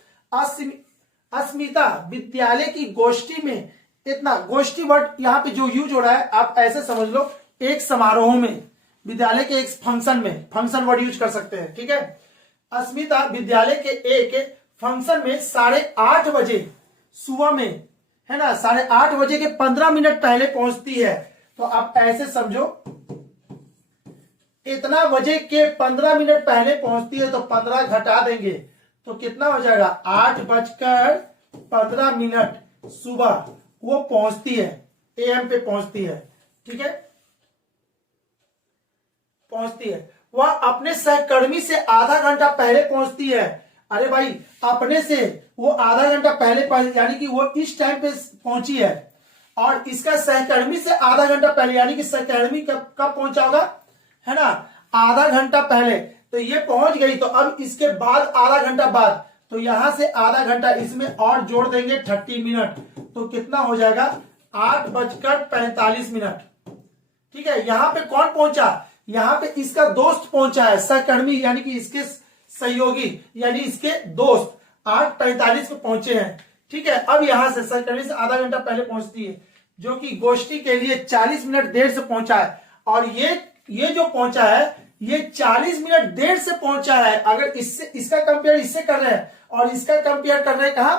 अस्मिता विद्यालय की गोष्ठी में, इतना गोष्ठी वर्ड यहाँ पे जो यूज हो रहा है आप ऐसे समझ लो, एक समारोह में, विद्यालय के एक फंक्शन में, फंक्शन वर्ड यूज कर सकते हैं। ठीक है, अस्मिता विद्यालय के एक फंक्शन में 8:30 बजे सुबह में, है ना, 8:30 बजे के 15 मिनट पहले पहुंचती है। तो आप ऐसे समझो, इतना बजे के 15 मिनट पहले पहुंचती है तो 15 घटा देंगे तो कितना हो जाएगा, 8:15 सुबह वो पहुंचती है, एएम पे पहुंचती है। ठीक है, पहुंचती है। वह अपने सहकर्मी से आधा घंटा पहले पहुंचती है। अरे भाई, अपने से वो आधा घंटा पहले यानी कि वो इस टाइम पे पहुंची है, और इसका सहकर्मी से आधा घंटा पहले, यानी कि सहकर्मी कब पहुंचा होगा, है ना, आधा घंटा पहले। तो ये पहुंच गई, तो अब इसके बाद आधा घंटा बाद, तो यहां से आधा घंटा इसमें और जोड़ देंगे 30 मिनट, तो कितना हो जाएगा, 8:45। ठीक है, यहां पे कौन पहुंचा, यहां पे इसका दोस्त पहुंचा है, सहकर्मी यानी कि इसके सहयोगी यानी इसके दोस्त 8:45 पे पहुंचे हैं। ठीक है, अब यहां से सहकर्मी से आधा घंटा पहले पहुंचती है, जो कि गोष्ठी के लिए 40 मिनट देर से पहुंचा है। और ये जो पहुंचा है ये 40 मिनट देर से पहुंचा है। अगर इससे इसका कंपेयर इससे कर रहे हैं और इसका कंपेयर कर रहे हैं कहा,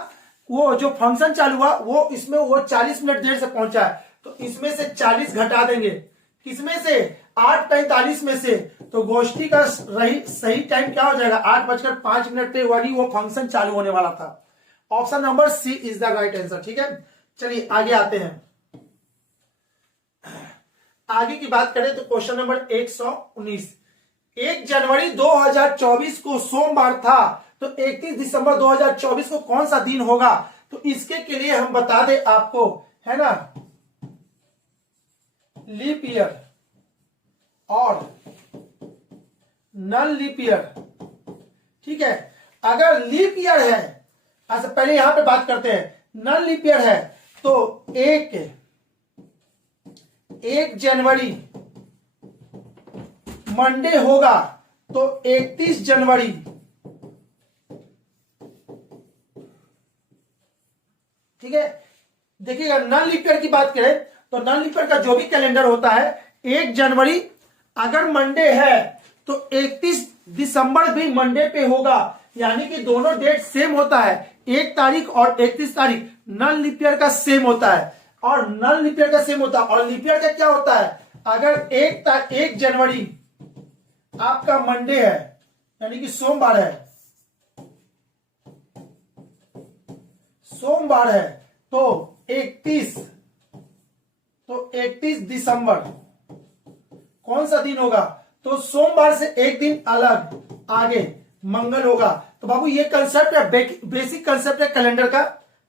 वो जो फंक्शन चालू हुआ वो इसमें वो 40 मिनट देर से पहुंचा है, तो इसमें से 40 घटा देंगे, किसमें से, 8:45 में से। तो गोष्ठी का सही टाइम क्या हो जाएगा, 8:05 पे वाली वो फंक्शन चालू होने वाला था। Option number C is the right answer. ठीक है, चलिए आगे आते हैं। आगे की बात करें तो क्वेश्चन नंबर 119। 1 जनवरी 2024 को सोमवार था, तो 31 दिसंबर 2024 को कौन सा दिन होगा। तो इसके के लिए हम बता दें आपको, है ना, लीप ईयर और नन लीप ईयर। ठीक है, अगर लीप ईयर है, अच्छा पहले यहां पे बात करते हैं, नन लीप ईयर है तो 1 जनवरी मंडे होगा, तो 31 जनवरी, ठीक है। देखिएगा, नन लीप ईयर की बात करें तो नन लीप ईयर का जो भी कैलेंडर होता है, 1 जनवरी अगर मंडे है तो 31 दिसंबर भी मंडे पे होगा, यानी कि दोनों डेट सेम होता है, 1 तारीख और 31 तारीख नन लीप ईयर का सेम होता है, और नन लीप ईयर का सेम होता है। और लीप ईयर का क्या होता है, अगर 1 जनवरी आपका मंडे है यानी कि सोमवार है, तो 31 दिसंबर कौन सा दिन होगा, तो सोमवार से एक दिन अलग आगे मंगल होगा। तो बाबू ये कंसेप्ट है, बेसिक कंसेप्ट है कैलेंडर का।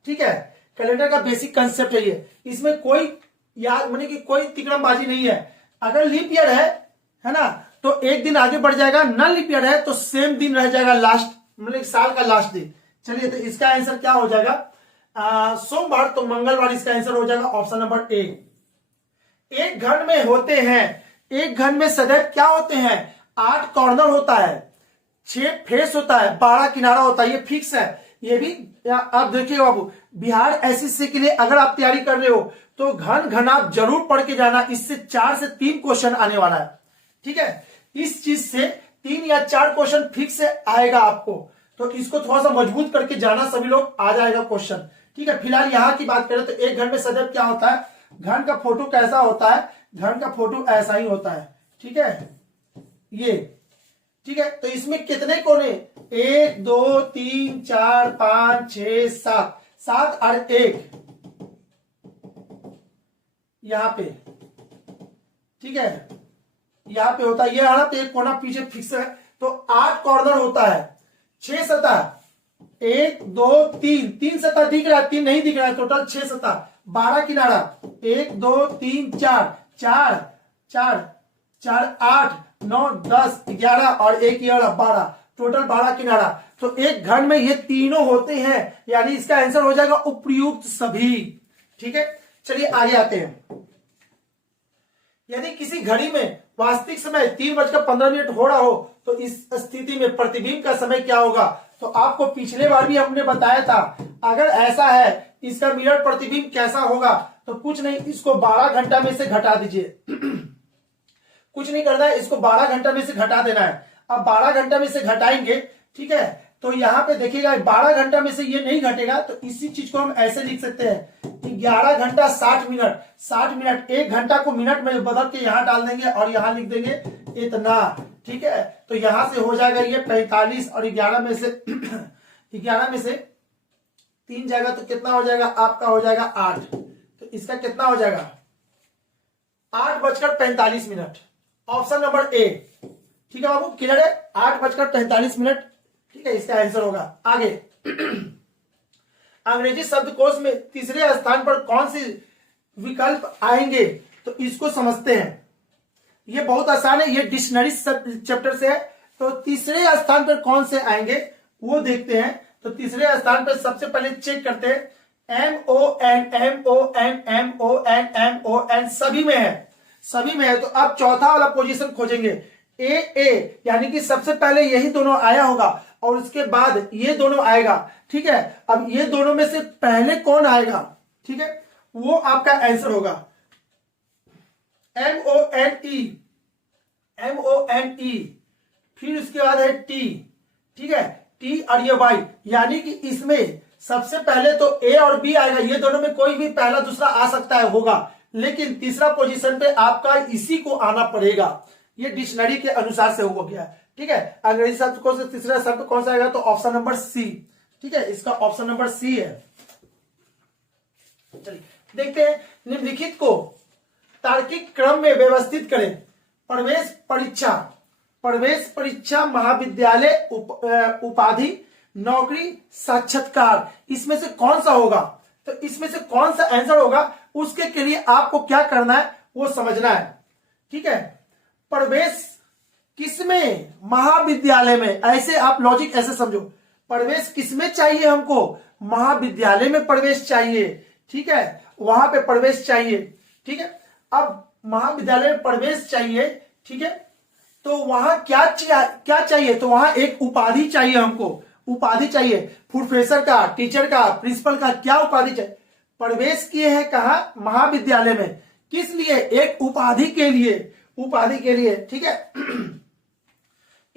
ठीक है, कैलेंडर का बेसिक कंसेप्ट है ये, इसमें कोई याद माने कि कोई तिकड़मबाजी नहीं है। अगर लीप ईयर है ना, तो एक दिन आगे बढ़ जाएगा, नन लीप ईयर है तो सेम दिन रह जाएगा, लास्ट मतलब साल का लास्ट दिन। चलिए, तो इसका आंसर क्या हो जाएगा, सोमवार, तो मंगलवार इसका आंसर हो जाएगा, ऑप्शन नंबर ए। एक घन में होते हैं, एक घन में सदैव क्या होते हैं, 8 कॉर्नर होता है, 6 फेस होता है, 12 किनारा होता है, ये फिक्स है। ये भी आप देखिए बाबू, बिहार एसएससी के लिए अगर आप तैयारी कर रहे हो तो घन घन आप जरूर पढ़ के जाना, इससे 4 से 3 क्वेश्चन आने वाला है। ठीक है, इस चीज से 3 या 4 क्वेश्चन फिक्स आएगा आपको, तो इसको थोड़ा सा मजबूत करके जाना, सभी लोग आ जाएगा क्वेश्चन। ठीक है, फिलहाल यहाँ की बात करें तो एक घन में सदैव क्या होता है, घन का फोटो कैसा होता है, घन का फोटो ऐसा ही होता है। ठीक है, ये ठीक है, तो इसमें कितने कोने, 1 2 3 4 5 6 7, 7 और 1 यहां पे। ठीक है, यहां पे होता है, ये आना तो एक कोना पीछे फिक्स है, तो 8 कॉर्नर होता है, 6 सतह 1 2 3, 3 सतह दिख रहा है, 3 नहीं दिख रहा है, टोटल 6 सतह, 12 किनारा, 1 2 3 4, 4 4 4 8 9 10 11 और 1 ये 12, टोटल 12 किनारा। तो एक घन में ये तीनों होते हैं, यानी इसका आंसर हो जाएगा उपयुक्त सभी। ठीक है, चलिए आगे आते हैं। यदि किसी घड़ी में वास्तविक समय 3:15 हो रहा हो तो इस स्थिति में प्रतिबिंब का समय क्या होगा? तो आपको पिछले बार भी हमने बताया था, अगर ऐसा है इसका मिरर प्रतिबिंब कैसा होगा, तो कुछ नहीं, इसको 12 घंटा में से घटा दीजिए। कुछ नहीं करना है, इसको 12 घंटा में से घटा देना है। अब 12 घंटा में से घटाएंगे, ठीक है, तो यहाँ पे देखिएगा 12 घंटा में से ये नहीं घटेगा, तो इसी चीज को हम ऐसे लिख सकते हैं कि 11 घंटा 60 मिनट, 60 मिनट, 1 घंटा को मिनट में बदल के यहाँ डाल देंगे और यहाँ लिख देंगे इतना। ठीक है, तो यहां से हो जाएगा ये 45 और 11 में से 11 में से 3 जाएगा तो कितना हो जाएगा? आपका हो जाएगा 8। तो इसका कितना हो जाएगा? 8:45। Option number A. ठीक है बाबू, क्लियर है? 8:45। ठीक है, इसका आंसर होगा। आगे अंग्रेजी शब्दकोश में तीसरे स्थान पर कौन से विकल्प आएंगे, तो इसको समझते हैं। ये बहुत आसान है, ये डिक्शनरी चैप्टर से है। तो तीसरे स्थान पर कौन से आएंगे वो देखते हैं। तो तीसरे स्थान पर सबसे पहले चेक करते हैं, MON MON MON MON सभी में है, सभी में है। तो अब चौथा वाला पोजीशन खोजेंगे, ए यानी कि सबसे पहले यही दोनों आया होगा और उसके बाद ये दोनों आएगा। ठीक है, अब ये दोनों में से पहले कौन आएगा, ठीक है, वो आपका आंसर होगा। MONE, फिर उसके बाद है T। ठीक है, T और ये Y, यानी कि इसमें सबसे पहले तो A और B आएगा। ये दोनों में कोई भी पहला दूसरा आ सकता है, होगा, लेकिन तीसरा पोजीशन पे आपका इसी को आना पड़ेगा। ये डिक्शनरी के अनुसार से हो गया। ठीक है, अंग्रेजी शब्द को से तीसरा शब्द कौन सा आएगा? तो ऑप्शन नंबर सी। ठीक है, इसका ऑप्शन नंबर सी है। चलिए देखते हैं, निम्नलिखित को तार्किक क्रम में व्यवस्थित करें। प्रवेश परीक्षा, महाविद्यालय उपाधि, नौकरी, साक्षात्कार, इसमें से कौन सा होगा? तो इसमें से कौन सा आंसर होगा, उसके लिए आपको क्या करना है वो समझना है। ठीक है, प्रवेश किसमें? महाविद्यालय में। ऐसे आप लॉजिक ऐसे समझो, प्रवेश किसमें चाहिए हमको? महाविद्यालय में प्रवेश चाहिए। ठीक है, वहां पे प्रवेश चाहिए। ठीक है, अब महाविद्यालय में प्रवेश चाहिए, ठीक है, तो वहां क्या चाहिए? तो वहां एक उपाधि चाहिए हमको, उपाधि चाहिए, प्रोफेसर का, टीचर का, प्रिंसिपल का, क्या उपाधि चाहिए? प्रवेश किए हैं कहा? महाविद्यालय में। किस लिए? एक उपाधि के लिए, उपाधि के लिए। ठीक है,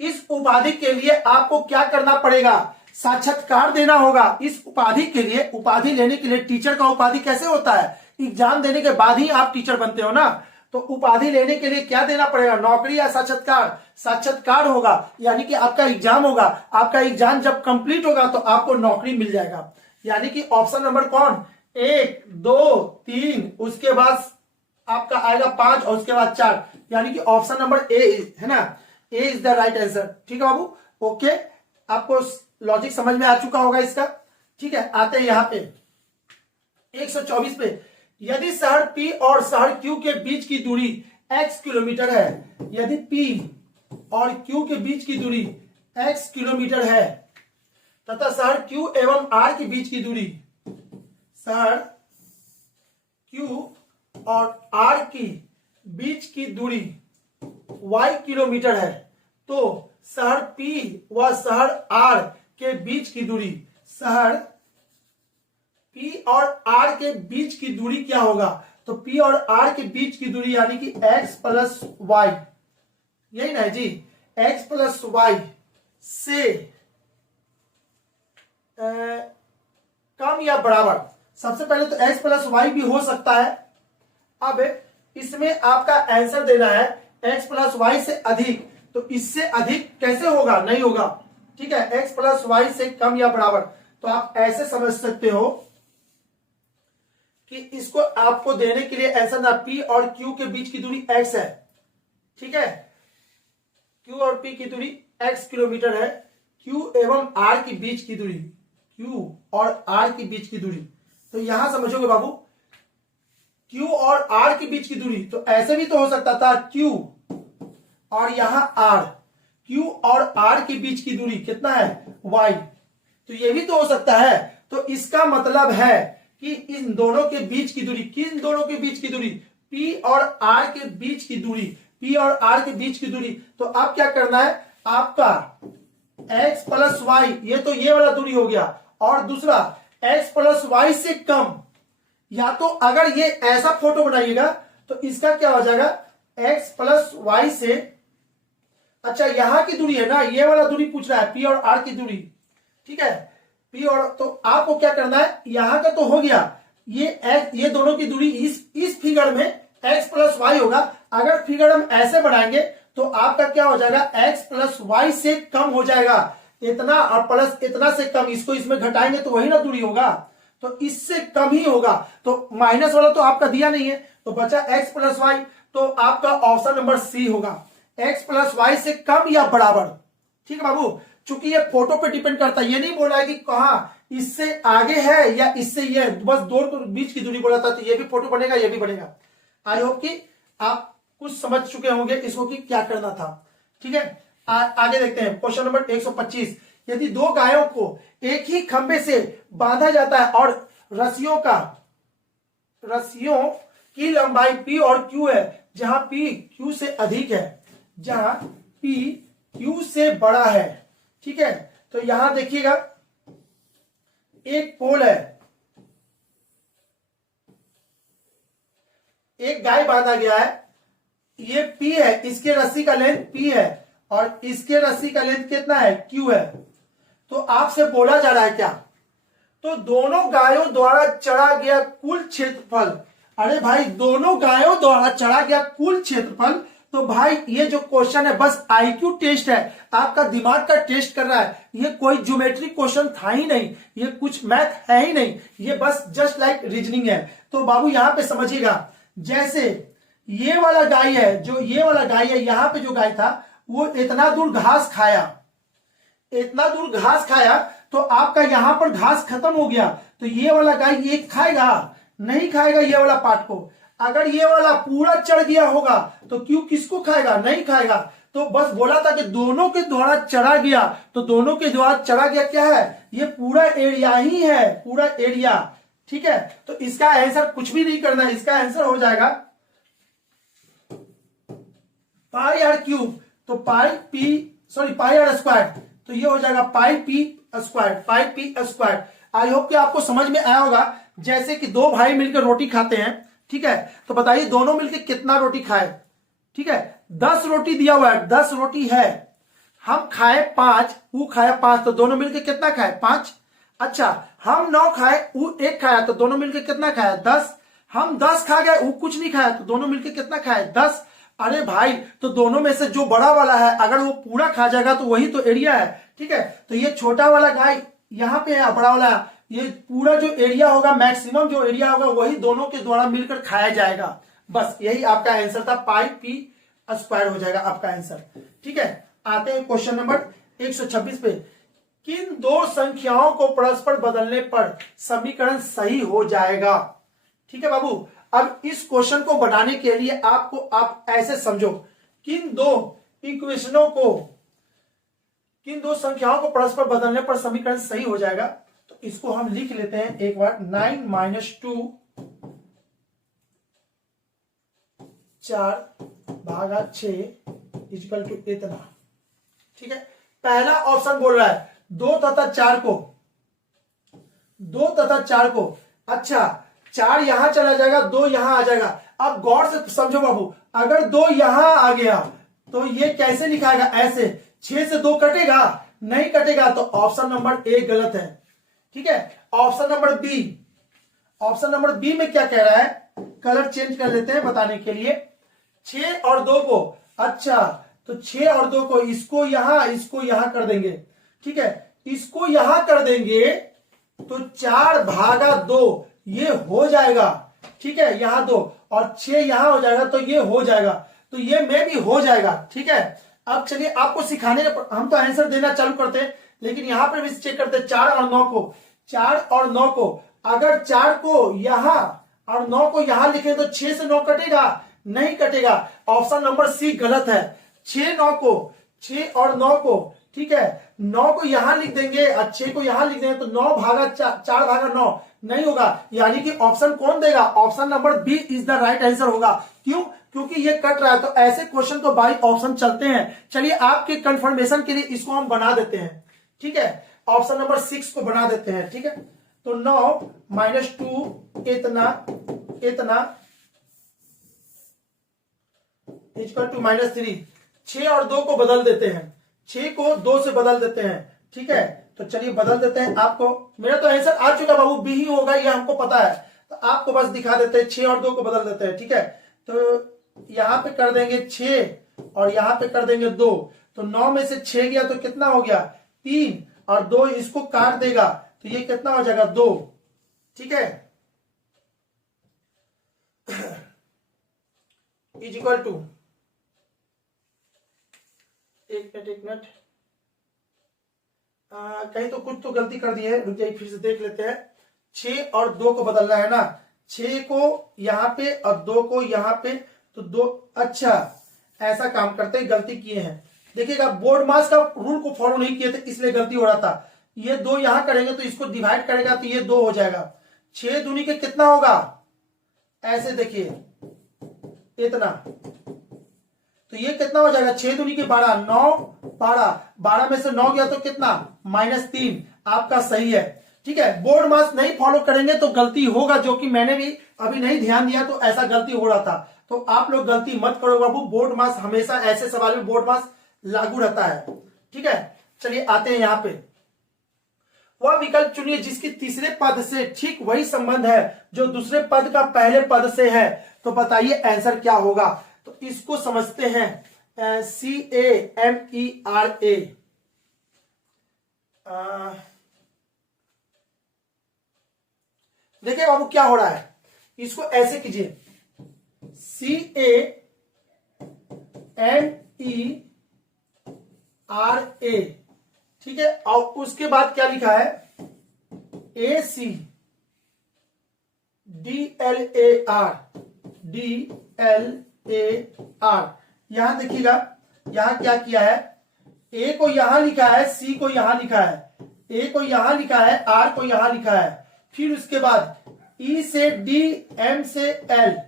इस उपाधि के लिए आपको क्या करना पड़ेगा? साक्षात्कार देना होगा। इस उपाधि के लिए, उपाधि लेने के लिए, टीचर का उपाधि कैसे होता है? एग्जाम देने के बाद ही आप टीचर बनते हो ना। तो उपाधि लेने के लिए क्या देना पड़ेगा? नौकरी या साक्षात्कार? साक्षात्कार होगा, यानी कि आपका एग्जाम होगा। आपका एग्जाम जब कंप्लीट होगा तो आपको नौकरी मिल जाएगा। यानी कि ऑप्शन नंबर कौन? 1 2 3, उसके बाद आपका आएगा 5 और उसके बाद 4, यानी कि ऑप्शन नंबर ए है ना। ए इज द राइट आंसर। ठीक है बाबू, ओके, आपको लॉजिक समझ में आ चुका होगा इसका। ठीक है, आते हैं यहां पे 124 पे। यदि शहर P और शहर Q के बीच की दूरी x किलोमीटर है, यदि P और Q के बीच की दूरी x किलोमीटर है तथा शहर Q एवं R के बीच की दूरी, शहर Q और R की बीच की दूरी y किलोमीटर है, तो शहर P व शहर R के बीच की दूरी, शहर P और R के बीच की दूरी क्या होगा? तो P और R के बीच की दूरी यानी कि x प्लस वाई, यही ना जी, x प्लस वाई से कम या बराबर। सबसे पहले तो x प्लस वाई भी हो सकता है। अब इसमें आपका आंसर देना है x प्लस वाई से अधिक, तो इससे अधिक कैसे होगा? नहीं होगा। ठीक है, x प्लस वाई से कम या बराबर। तो आप ऐसे समझ सकते हो कि इसको आपको देने के लिए आंसर ना, P और Q के बीच की दूरी x है। ठीक है, Q और P की दूरी x किलोमीटर है, Q एवं R के बीच की दूरी Q और R के बीच की दूरी। तो यहां समझोगे बाबू, Q और R के बीच की दूरी, तो ऐसे भी तो हो सकता था Q और यहां R, Q और R के बीच की दूरी कितना है Y, तो ये भी तो हो सकता है। तो इसका मतलब है कि इन दोनों के बीच की दूरी, किन दोनों के बीच की दूरी, P और R के बीच की दूरी, P और R के बीच की दूरी। तो अब क्या करना है आपका x प्लस वाई, ये तो ये वाला दूरी हो गया, और दूसरा x प्लस वाई से कम, या तो अगर ये ऐसा फोटो बनाइएगा तो इसका क्या हो जाएगा x प्लस वाई से, अच्छा यहां की दूरी है ना, ये वाला दूरी पूछ रहा है P और R की दूरी, ठीक है P और, तो आपको क्या करना है, यहां का तो हो गया, ये दोनों की दूरी इस फिगर में x प्लस वाई होगा। अगर फिगर हम ऐसे बढ़ाएंगे तो आपका क्या हो जाएगा x प्लस वाई से कम हो जाएगा, इतना और प्लस इतना से कम, इसको इसमें घटाएंगे तो वही ना दूरी होगा, तो इससे कम ही होगा। तो माइनस वाला तो आपका दिया नहीं है, तो बचा x प्लस वाई, तो आपका ऑप्शन नंबर सी होगा, x प्लस वाई से कम या बराबर। ठीक है बाबू, चूंकि ये फोटो पे डिपेंड करता है, ये नहीं बोला है कि कहां इससे आगे है या इससे ये, बस दो बीच की दूरी बोला था, तो ये भी फोटो बनेगा, ये भी बनेगा। आई होप कि आप कुछ समझ चुके होंगे इसको कि क्या करना था। ठीक है, आगे देखते हैं क्वेश्चन नंबर 125। यदि दो गायों को एक ही खंबे से बांधा जाता है और रस्सियों की लंबाई P और Q है, जहां P Q से अधिक है, जहां P Q से बड़ा है। ठीक है, तो यहां देखिएगा एक पोल है, एक गाय बांधा गया है, ये P है, इसके रस्सी का लेंथ P है और इसके रस्सी का लेंथ कितना है Q है। तो आपसे बोला जा रहा है क्या, तो दोनों गायों द्वारा चढ़ा गया कुल क्षेत्रफल, अरे भाई दोनों गायों द्वारा चढ़ा गया कुल क्षेत्रफल, तो भाई ये जो क्वेश्चन है बस आईक्यू टेस्ट है, आपका दिमाग का टेस्ट कर रहा है, ये कोई ज्योमेट्री क्वेश्चन था ही नहीं, ये कुछ मैथ है ही नहीं, ये बस जस्ट लाइक रीजनिंग है। तो बाबू यहां पे समझिएगा, जैसे ये वाला गाय है, जो ये वाला गाय है, यहां पे जो गाय था वो इतना दूर घास खाया, इतना दूर घास खाया, तो आपका यहां पर घास खत्म हो गया, तो ये वाला गाय ये खाएगा नहीं खाएगा ये वाला पार्ट को। अगर ये वाला पूरा चढ़ गया होगा तो क्यों किसको खाएगा, नहीं खाएगा। तो बस बोला था कि दोनों के द्वारा चढ़ा गया, तो दोनों के द्वारा चढ़ा गया क्या है, ये पूरा एरिया ही है, पूरा एरिया। ठीक है, तो इसका आंसर कुछ भी नहीं करना है, इसका आंसर हो जाएगा पाई आर क्यूब, तो पाई आर स्क्वायर, तो ये हो जाएगा पाई पी स्क्वायर। आई होप कि आपको समझ में आया होगा। जैसे कि दो भाई मिलकर रोटी खाते हैं, ठीक है, तो बताइए दोनों मिलकर कितना रोटी खाए। ठीक है, 10 रोटी दिया हुआ है, 10 रोटी है, हम खाए 5, वो खाया 5, तो दोनों मिलकर कितना खाए 5। अच्छा, हम 9 खाए, वो 1 खाया, तो दोनों मिलकर कितना खाया 10। हम 10 खा गए, वो कुछ नहीं खाया, तो दोनों मिलकर कितना खाए 10। अरे भाई, तो दोनों में से जो बड़ा वाला है अगर वो पूरा खा जाएगा तो वही तो एरिया है। ठीक है, तो ये छोटा वाला गाय यहां पे है, बड़ा वाला, ये पूरा जो एरिया होगा, मैक्सिमम जो एरिया होगा वही दोनों के द्वारा मिलकर खाया जाएगा। बस यही आपका आंसर था, पाई पी स्क्वायर हो जाएगा आपका आंसर। ठीक है, आते हैं क्वेश्चन नंबर 126 पे। किन दो संख्याओं को परस्पर बदलने पर समीकरण सही हो जाएगा। ठीक है बाबू, अब इस क्वेश्चन को बनाने के लिए आप ऐसे समझो, किन दो संख्याओं को परस्पर बदलने पर समीकरण सही हो जाएगा। तो इसको हम लिख लेते हैं एक बार, 9 - 2 4/6 = इतना। ठीक है, पहला ऑप्शन बोल रहा है 2 तथा 4 को, अच्छा 4 यहां चला जाएगा, 2 यहां आ जाएगा। अब गौर से समझो बाबू, अगर 2 यहां आ गया तो ये कैसे लिखाएगा, ऐसे 6 से 2 कटेगा, नहीं कटेगा, तो ऑप्शन नंबर ए गलत है। ठीक है, ऑप्शन नंबर बी में क्या कह रहा है, कलर चेंज कर लेते हैं बताने के लिए। 6 और 2 को, अच्छा तो 6 और 2 को इसको यहां कर देंगे। ठीक है, इसको यहां कर देंगे तो 4/2 ये हो जाएगा। ठीक है, यहां 2 और 6 यहां हो जाएगा, तो ये हो जाएगा, तो ये में भी हो जाएगा। ठीक है, अब चलिए आपको सिखाने का, हम तो आंसर देना चालू करते हैं, लेकिन यहां पर भी चेक करते हैं 4 और 9 को। 4 और 9 को अगर 4 को यहां और 9 को यहां लिखे तो 6 से 9 कटेगा? नहीं कटेगा। ऑप्शन नंबर सी गलत है। 6 और 9 को, ठीक है, 9 को यहां लिख देंगे और 6 को यहां लिख देंगे तो 9 भागा 4 भागा 9 नहीं होगा। यानी कि ऑप्शन कौन देगा? Option number B is the right answer होगा। क्यों? क्योंकि ये कट रहा है। तो ऐसे क्वेश्चन तो बाई ऑप्शन चलते हैं। चलिए आपके कंफर्मेशन के लिए इसको हम बना देते हैं, ठीक है। ऑप्शन नंबर 6 को बना देते हैं, ठीक है। तो 9 - 2 इतना इक्वल टू -3। 6 और 2 को बदल देते हैं, 6 को 2 से बदल देते हैं, ठीक है। तो चलिए बदल देते हैं। आपको मेरा तो आंसर आ चुका बाबू, बी ही होगा, ये हमको पता है। तो आपको बस दिखा देते हैं, 6 और 2 को बदल देते हैं, ठीक है। तो यहां पे कर देंगे 6 और यहां पे कर देंगे 2। तो 9 में से 6 गया तो कितना हो गया? 3 और 2 इसको काट देगा तो ये कितना हो जाएगा? 2, ठीक है। इज इक्वल टू, एक मिनट कहीं तो कुछ तो गलती कर दी है, रुक जाइए फिर से देख लेते हैं। 6 और 2 को बदलना है ना, 6 को यहां पे और 2 को यहां पे, तो 2, अच्छा ऐसा काम करते हैं, गलती किए हैं। देखिएगा बोर्ड मास का रूल को फॉलो नहीं किए थे इसलिए गलती हो रहा था। ये 2 यहां करेंगे तो इसको डिवाइड करेगा तो ये 2 हो जाएगा। 6 दूनी के कितना होगा? ऐसे देखिए इतना, तो ये कितना हो जाएगा? 6 दूनी के 12, 9 12 में से 9 गया तो कितना? -3। आपका सही है, ठीक है। बोर्ड मास नहीं फॉलो करेंगे तो गलती होगा, जो कि मैंने भी अभी नहीं ध्यान दिया तो ऐसा गलती हो रहा था। तो आप लोग गलती मत करो बाबू, बोर्ड मास हमेशा ऐसे सवाल में बोर्ड मास लागू रहता है, ठीक है। चलिए आते हैं यहां पे। वह विकल्प चुनिए जिसकी तीसरे पद से ठीक वही संबंध है जो दूसरे पद का पहले पद से है। तो बताइए आंसर क्या होगा? तो इसको समझते हैं, CAMERA। देखिए बाबू क्या हो रहा है, इसको ऐसे कीजिए, CAMERA, ठीक है। और उसके बाद क्या लिखा है? ACDLAR। यहां देखिएगा, यहां क्या किया है? ए को यहां लिखा है, सी को यहां लिखा है, ए को यहां लिखा है, आर को यहां लिखा है, फिर उसके बाद ई से डी, एम से एल,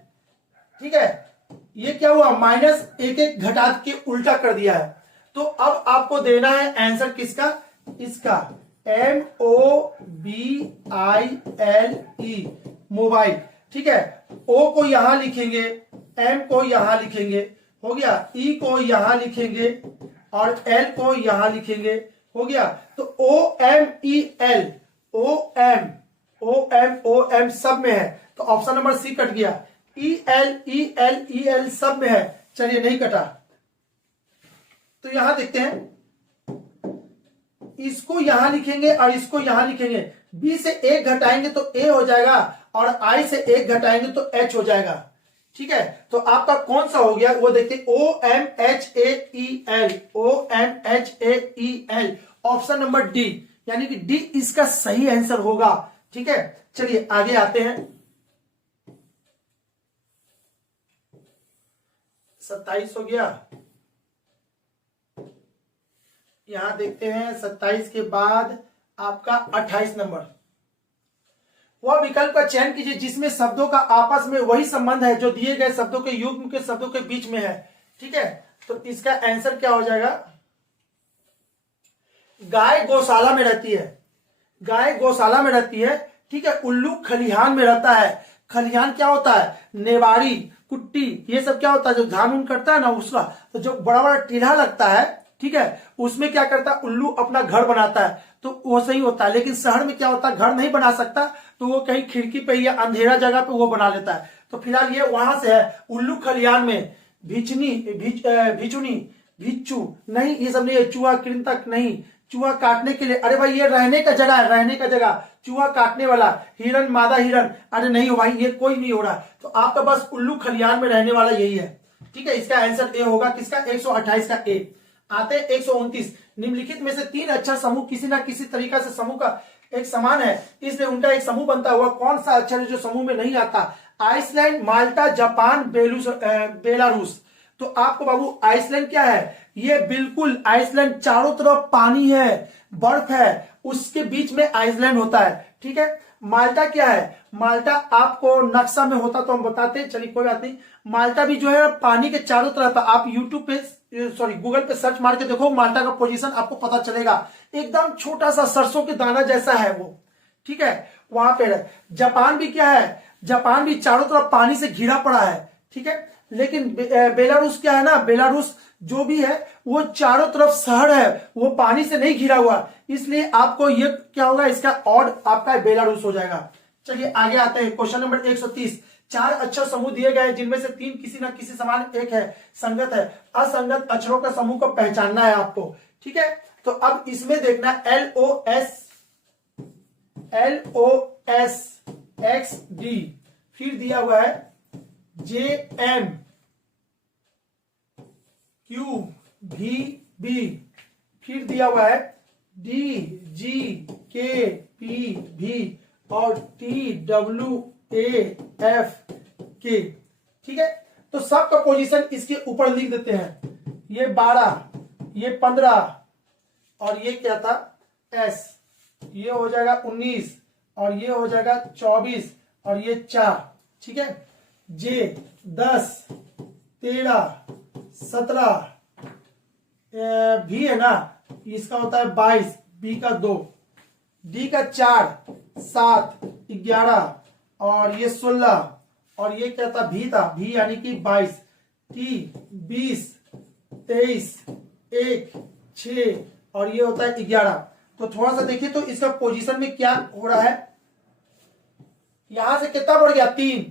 ठीक है। ये क्या हुआ? -1 घटा के उल्टा कर दिया है। तो अब आपको देना है आंसर किसका? इसका, MOBILE, मोबाइल, ठीक है। ओ को यहां लिखेंगे, एम को यहां लिखेंगे, हो गया। ई को यहां लिखेंगे और एल को यहां लिखेंगे, हो गया। तो OMEL, OM सब में है, तो ऑप्शन नंबर सी कट गया। EL सब में है, चलिए नहीं कटा। तो यहां देखते हैं, इसको यहां लिखेंगे और इसको यहां लिखेंगे। बी से 1 घटाएंगे तो ए हो जाएगा और आई से 1 घटाएंगे तो एच हो जाएगा, ठीक है। तो आपका कौन सा हो गया वो देखते हैं, OMHAEL, ऑप्शन नंबर डी, यानी कि डी इसका सही आंसर होगा, ठीक है। चलिए आगे आते हैं। 27 हो गया। यहां देखते हैं 27 के बाद आपका 28 नंबर। वह विकल्प का चयन कीजिए जिसमें शब्दों का आपस में वही संबंध है जो दिए गए शब्दों के युग्म के शब्दों के बीच में है, ठीक है। तो इसका आंसर क्या हो जाएगा? गाय गौशाला में रहती है, गाय गौशाला में रहती है, ठीक है। उल्लू खलिहान में रहता है। खलिहान क्या होता है? नेवाड़ी, कुट्टी, ये सब क्या होता है? जो धान उन करता है ना उसका, तो जो बड़ा बड़ा टीढ़ा लगता है, ठीक है, उसमें क्या करता है? उल्लू अपना घर बनाता है। तो वो सही होता है। लेकिन शहर में क्या होता है? घर नहीं बना सकता, तो वो कहीं खिड़की पे या अंधेरा जगह पे वो बना लेता है। तो फिलहाल ये वहां से है, उल्लू खलिहान में। भिचुनी, भिच्चू नहीं, ये सब नहीं है। चूहा, कृंतक नहीं, चूहा काटने के लिए, अरे भाई ये रहने का जगह है, रहने का जगह। चूहा काटने वाला, हिरन, मादा हिरन, अरे नहीं हो भाई, ये कोई नहीं हो रहा। तो आपका बस उल्लू खलिहान में रहने वाला यही है, ठीक है। इसका आंसर ए होगा, किसका? 128 का ए। आते हैं 129। निम्नलिखित में से 3 अक्षर समूह किसी ना किसी तरीका से समूह का एक समान है, इसलिए उनका एक समूह बनता हुआ कौन सा अक्षर है जो समूह में नहीं आता? आइसलैंड, माल्टा, जापान, बेलारूस। तो आपको बाबू आइसलैंड क्या है? ये बिल्कुल आइसलैंड चारों तरफ पानी है, बर्फ है, उसके बीच में आइसलैंड होता है। ठीक है। माल्टा क्या है? माल्टा आपको नक्शा में होता तो हम बताते, चलिए कोई बात नहीं। माल्टा भी जो है पानी के चारों तरफ है। आप यूट्यूब पे गूगल पे सर्च मार के देखो, माल्टा का पोजीशन आपको पता चलेगा। एकदम छोटा सा सरसों के दाना जैसा है वो। ठीक है, वहां पे है। जापान भी क्या है? जापान भी चारों तरफ पानी से घिरा पड़ा है। ठीक है, लेकिन बेलारूस क्या है ना, बेलारूस जो भी है वो चारों तरफ शहर है, वो पानी से नहीं घिरा हुआ, इसलिए आपको ये क्या होगा, इसका ऑड आपका बेलारूस हो जाएगा। चलिए आगे आते हैं। Question number 130। 4 अक्षर समूह दिए गए जिनमें से 3 किसी ना किसी समान, एक है संगत है। असंगत अक्षरों का समूह को पहचानना है आपको। ठीक है, तो अब इसमें देखना LOSXD, फिर दिया हुआ है JMQVB, फिर दिया हुआ है DGKPV और TWAFK। ठीक है, तो सबका पोजीशन इसके ऊपर लिख देते हैं। ये 12, ये 15 और ये क्या था S, ये हो जाएगा 19 और ये हो जाएगा 24 और ये 4। ठीक है, J 10, 13, 17, भी है ना, इसका होता है 22, B का 2, D का 4, 7, 11 और ये 16 और ये क्या था, भी था, भी यानी कि 22, T 20, 23, 1, 6 और ये होता है 11। तो थोड़ा सा देखिए तो इसका पोजीशन में क्या हो रहा है। यहां से कितना बढ़ गया, 3,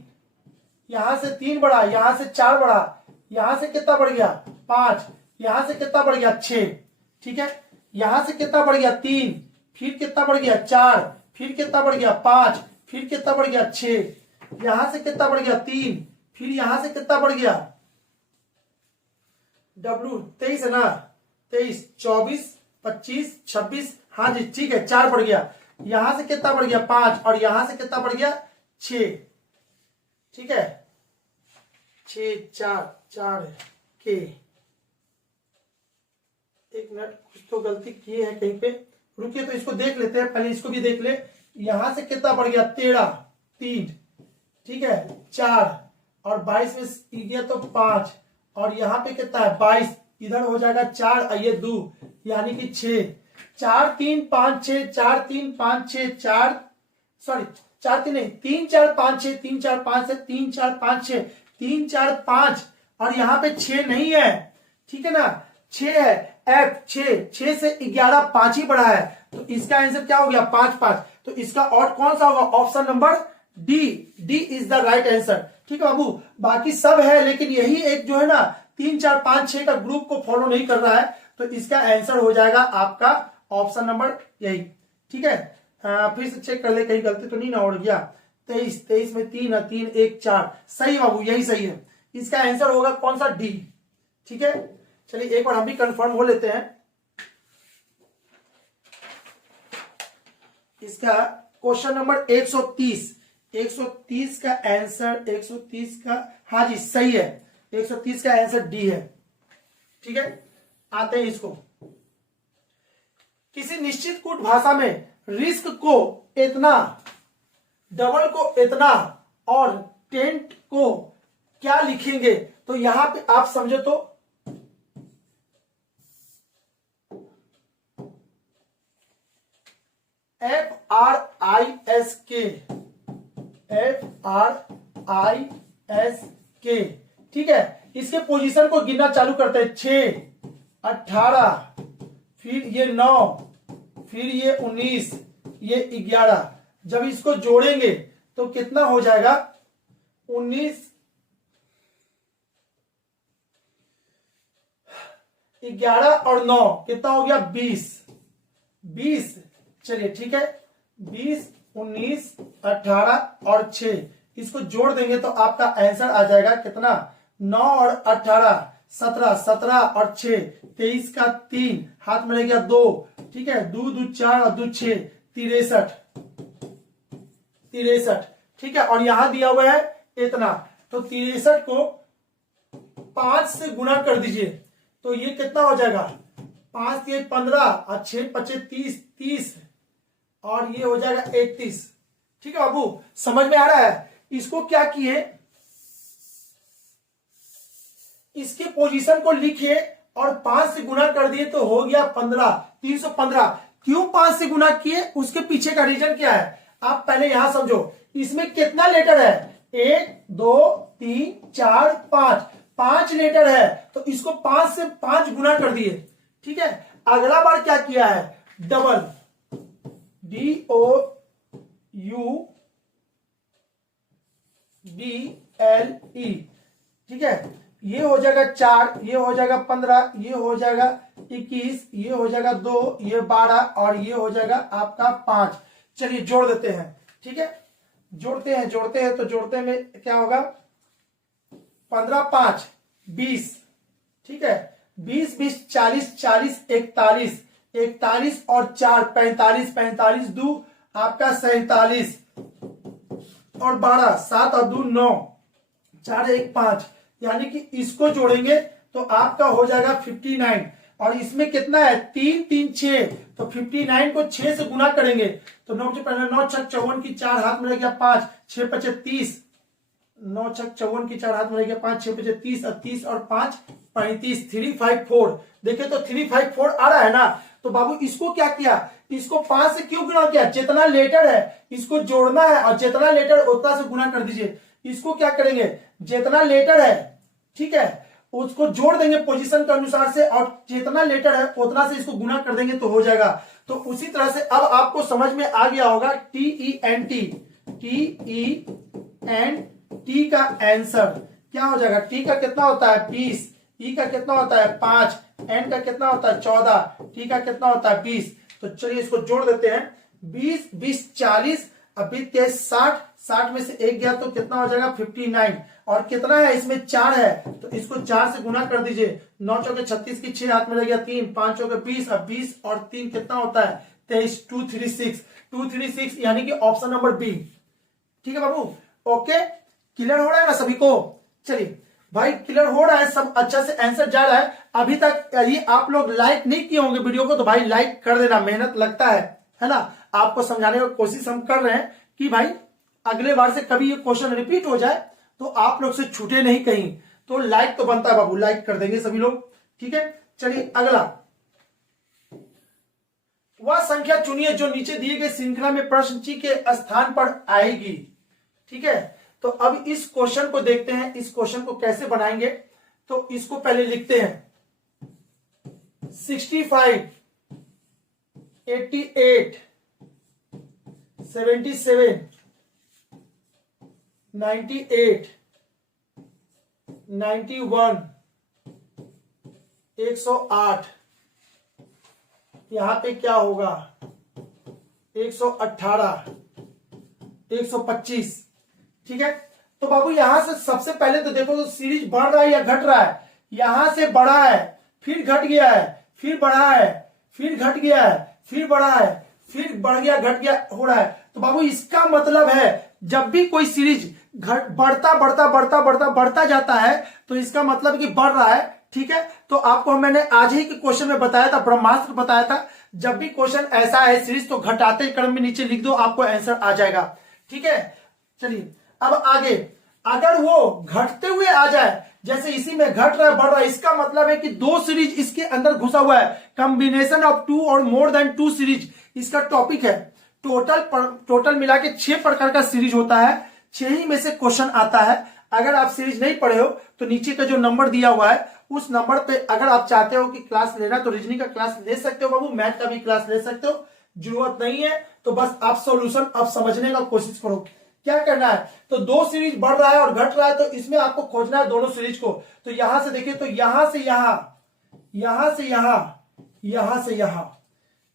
यहां से 3 बढ़ा, यहां से 4 बढ़ा, यहां से कितना बढ़ गया, 5, यहां से कितना बढ़ गया, 6। ठीक है, यहां से कितना बढ़ गया, 3, फिर कितना बढ़ गया, 4, फिर कितना बढ़ गया, 5, फिर कितना बढ़ गया, 6, यहां से कितना बढ़ गया, 3, फिर यहां से कितना बढ़ गया, W 23 है ना, 23, 24, 25, 26, हाँ जी ठीक है, 4 बढ़ गया, यहां से कितना बढ़ गया, 5 और यहां से कितना बढ़ गया, 6। ठीक है, 6, 4, 4 के। एक मिनट, कुछ तो गलती किए हैं कहीं पे, रुकिए तो इसको देख लेते हैं, पहले इसको भी देख ले। यहां से कितना बढ़ गया, 13, 3, ठीक है, 4 और 22 में गया तो 5 और यहाँ पे कितना है, 22, इधर हो जाएगा 4 और ये 2 यानी कि 6। 4, 3, 5, 6, 4, 3, 5, 6, 4, सॉरी 4, 3 नहीं, 3, 4, 5, 6, 3, 4, 5 से 3, 4, 5, 6, 3, 4, 5 और यहाँ पे 6 नहीं है। ठीक है ना, 6 है, F 6 से 11 5 ही बढ़ा है, तो इसका आंसर क्या हो गया, 5, 5। तो इसका ऑड कौन सा होगा, option number D, D is the right answer. ठीक है बाबू, बाकी सब है लेकिन यही एक जो है ना 3, 4, 5, 6 का ग्रुप को फॉलो नहीं कर रहा है, तो इसका आंसर हो जाएगा आपका ऑप्शन नंबर यही। ठीक है, फिर से चेक कर ले कहीं गलती तो नहीं ना उड़ गया। 23 में 3 है, 3, 1, 4 सही बाबू, यही सही है। इसका आंसर होगा कौन सा, डी। ठीक है, चलिए एक बार हम भी कंफर्म हो लेते हैं। इसका क्वेश्चन नंबर 130, 130 का आंसर, 130 का, हाँ जी सही है, 130 का आंसर डी है। ठीक है, आते हैं इसको। किसी निश्चित कूट भाषा में रिस्क को इतना, डबल को इतना और टेंट को क्या लिखेंगे, तो यहां पे आप समझो तो FRISK, FRISK। ठीक है, इसके पोजीशन को गिनना चालू करते हैं। 6, 18, फिर ये 9, फिर ये 19, ये 11। जब इसको जोड़ेंगे तो कितना हो जाएगा, 19, 11 और 9 कितना हो गया, 20। चलिए ठीक है, 20, 19, 18 और 6 इसको जोड़ देंगे तो आपका आंसर आ जाएगा कितना, 9 और 18 17, 17 और 6, 23 का 3, हाथ में रह गया 2, ठीक है, 2 2 4 और 2 6, 63, 63, ठीक है। और यहां दिया हुआ है इतना, तो 63 को 5 से गुना कर दीजिए तो ये कितना हो जाएगा, 5 के 15 और 6 5 30, 30 और ये हो जाएगा 31, ठीक है बाबू, समझ में आ रहा है। इसको क्या किए, इसके पोजीशन को लिखे और 5 से गुना कर दिए तो हो गया 15, 315। क्यों 5 से गुना किए, उसके पीछे का रीजन क्या है, आप पहले यहां समझो। इसमें कितना लेटर है, 1 2 3 4 5, 5 लेटर है, तो इसको 5 से 5 गुना कर दिए, ठीक है। अगला बार क्या किया है, डबल, DOUBLE, ठीक है। ये हो जाएगा 4, ये हो जाएगा 15, ये हो जाएगा 21, ये हो जाएगा 2, ये 12 और ये हो जाएगा आपका 5। चलिए जोड़ देते हैं, ठीक है, जोड़ते हैं तो जोड़ते में क्या होगा, 15 5 20, ठीक है, 20 20 40 40 41, 41 और 4 45, 45 2 आपका 47 और 12, 7 और 2 9, 4 1 5, यानी कि इसको जोड़ेंगे तो आपका हो जाएगा 59। और इसमें कितना है, 3 3 6, तो 59 को 6 से गुना करेंगे तो 9 6 54 की 4 हाथ में रह गया 5, 6 5 30, 9 6 54 की 4 हाथ में रह गया 5, 6 5 30 और 30 और 5 35, 354। देखिए तो 354 आ रहा है ना, तो बाबू इसको क्या किया, इसको 5 से क्यों गुना किया, जितना लेटर है इसको जोड़ना है और जितना लेटर उतना से गुना कर दीजिए। इसको क्या करेंगे, जितना लेटर है, ठीक है, उसको जोड़ देंगे पोजीशन के अनुसार से और जितना लेटर है उतना से इसको गुना कर देंगे तो हो जाएगा। तो उसी तरह से अब आपको समझ में आ गया होगा TENT का आंसर क्या हो जाएगा, T का कितना होता है 20, E का कितना होता है 5, N का कितना होता है 14, T का कितना होता है 20। तो चलिए इसको जोड़ देते हैं, 20 20 40, अभी 60, 60 में से 1 गया तो कितना हो जाएगा 59। और कितना है इसमें 4 है तो इसको 4 से गुना कर दीजिए, 9 चौके 36 की 6 हाथ में रह गया 3, 5 चौके 20, अब 20 और 3 कितना होता है 23, 236 यानी कि ऑप्शन नंबर बी, ठीक है बाबू। ओके, क्लियर हो रहा है ना सभी को। चलिए भाई क्लियर हो रहा है सब, अच्छा से आंसर जा रहा है। अभी तक यदि आप लोग लाइक नहीं किए होंगे वीडियो को तो भाई लाइक कर देना, मेहनत लगता है ना, आपको समझाने की कोशिश हम कर रहे हैं कि भाई अगले बार से कभी ये क्वेश्चन रिपीट हो जाए तो आप लोग से छूटे नहीं कहीं, तो लाइक तो बनता है बाबू, लाइक कर देंगे सभी लोग, ठीक है। चलिए अगला, वह संख्या चुनिए जो नीचे दिए गए श्रृंखला में प्रश्न ची के स्थान पर आएगी, ठीक है। तो अब इस क्वेश्चन को देखते हैं, इस क्वेश्चन को कैसे बनाएंगे। तो इसको पहले लिखते हैं 65 88 77 98 91 108, यहां पे क्या होगा 118 125, ठीक है। तो बाबू यहां से सबसे पहले तो देखो तो सीरीज बढ़ रहा है या घट रहा है, यहां से बढ़ा है फिर घट गया है फिर बढ़ा है फिर घट गया है फिर बढ़ा है फिर बढ़ गया घट गया हो रहा है। तो बाबू इसका मतलब है जब भी कोई सीरीज बढ़ता जाता है तो इसका मतलब कि बढ़ रहा है, ठीक है। तो आपको मैंने आज ही के क्वेश्चन में बताया था, ब्रह्मास्त्र बताया था, जब भी क्वेश्चन ऐसा है सीरीज तो घटाते क्रम में नीचे लिख दो, आपको आंसर आ जाएगा, ठीक है। चलिए अब आगे, अगर वो घटते हुए आ जाए, जैसे इसी में घट रहा है बढ़ रहा है, इसका मतलब है कि 2 सीरीज इसके अंदर घुसा हुआ है, कॉम्बिनेशन ऑफ 2 और मोर देन 2 सीरीज इसका टॉपिक है। टोटल मिला के 6 प्रकार का सीरीज होता है, 6 ही में से क्वेश्चन आता है। अगर आप सीरीज नहीं पढ़े हो तो नीचे का जो नंबर दिया हुआ है उस नंबर पे अगर आप चाहते हो कि क्लास लेना तो रीजनिंग का क्लास ले सकते हो बाबू, मैथ का भी क्लास ले सकते हो, जरूरत नहीं है तो बस आप सॉल्यूशन अब समझने का कोशिश करो। क्या करना है, तो 2 सीरीज बढ़ रहा है और घट रहा है तो इसमें आपको खोजना है दोनों सीरीज को। तो यहां से देखिए, तो यहां से यहां, यहां से यहां, यहां से यहां,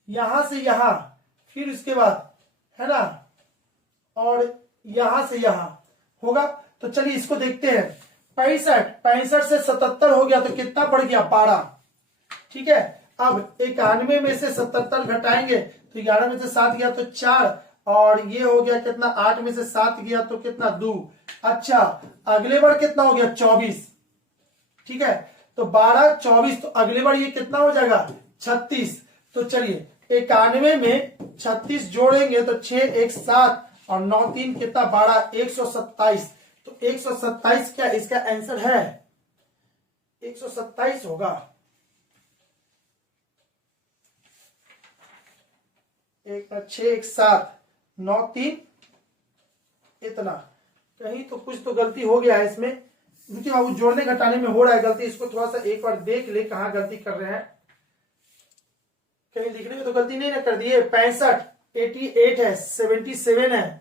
यहां से यहां, फिर उसके बाद है ना, और यहां से यहां होगा। तो चलिए इसको देखते हैं, 65, 65 से 77 हो गया तो कितना बढ़ गया 12। ठीक है, अब 91 में से 77 घटाएंगे तो 11 में से 7 गया तो 4, और ये हो गया कितना 8 में से 7 गया तो कितना 2। अच्छा, अगले बार कितना हो गया 24। ठीक है, तो 12 24, तो अगले बार ये कितना हो जाएगा 36। तो चलिए 91 में 36 जोड़ेंगे तो 6 1 7 और 9 3 कितना 12, 127। तो 127 क्या इसका आंसर है, 127 होगा। 6 1 7 9 3 इतना, कहीं तो कुछ तो गलती हो गया है इसमें, देखिए बाबू जोड़ने घटाने में हो रहा है गलती, इसको थोड़ा सा एक बार देख ले कहाँ गलती कर रहे हैं, कहीं लिखने में तो गलती नहीं ना कर दी है। 65 88 है, 77 है,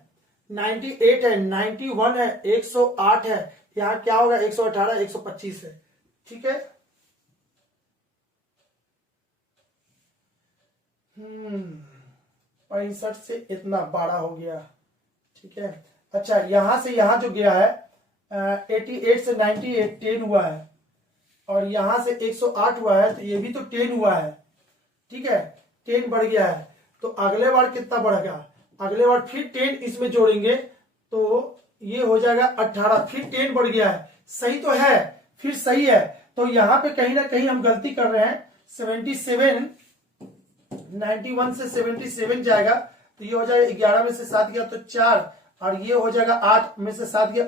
98 है, 91 है, 108 है, यहाँ क्या होगा 118 125 है। ठीक है, 65 से इतना 12 हो गया। ठीक है, अच्छा यहां से यहां जो गया है 88 से 98 10 हुआ है, और यहां से 108 हुआ है तो ये भी तो 10 हुआ है। ठीक है, 10 बढ़ गया है, तो अगले बार कितना बढ़ेगा, अगले बार फिर 10 इसमें जोड़ेंगे तो ये हो जाएगा 18, फिर 10 बढ़ गया है। सही तो है, फिर सही है, तो यहां पे कहीं ना कहीं हम गलती कर रहे हैं। 77 91 से 77 जाएगा तो ये हो जाएगा 11 में से 7 गया तो 4, और ये हो जाएगा 8 में से 7 गया।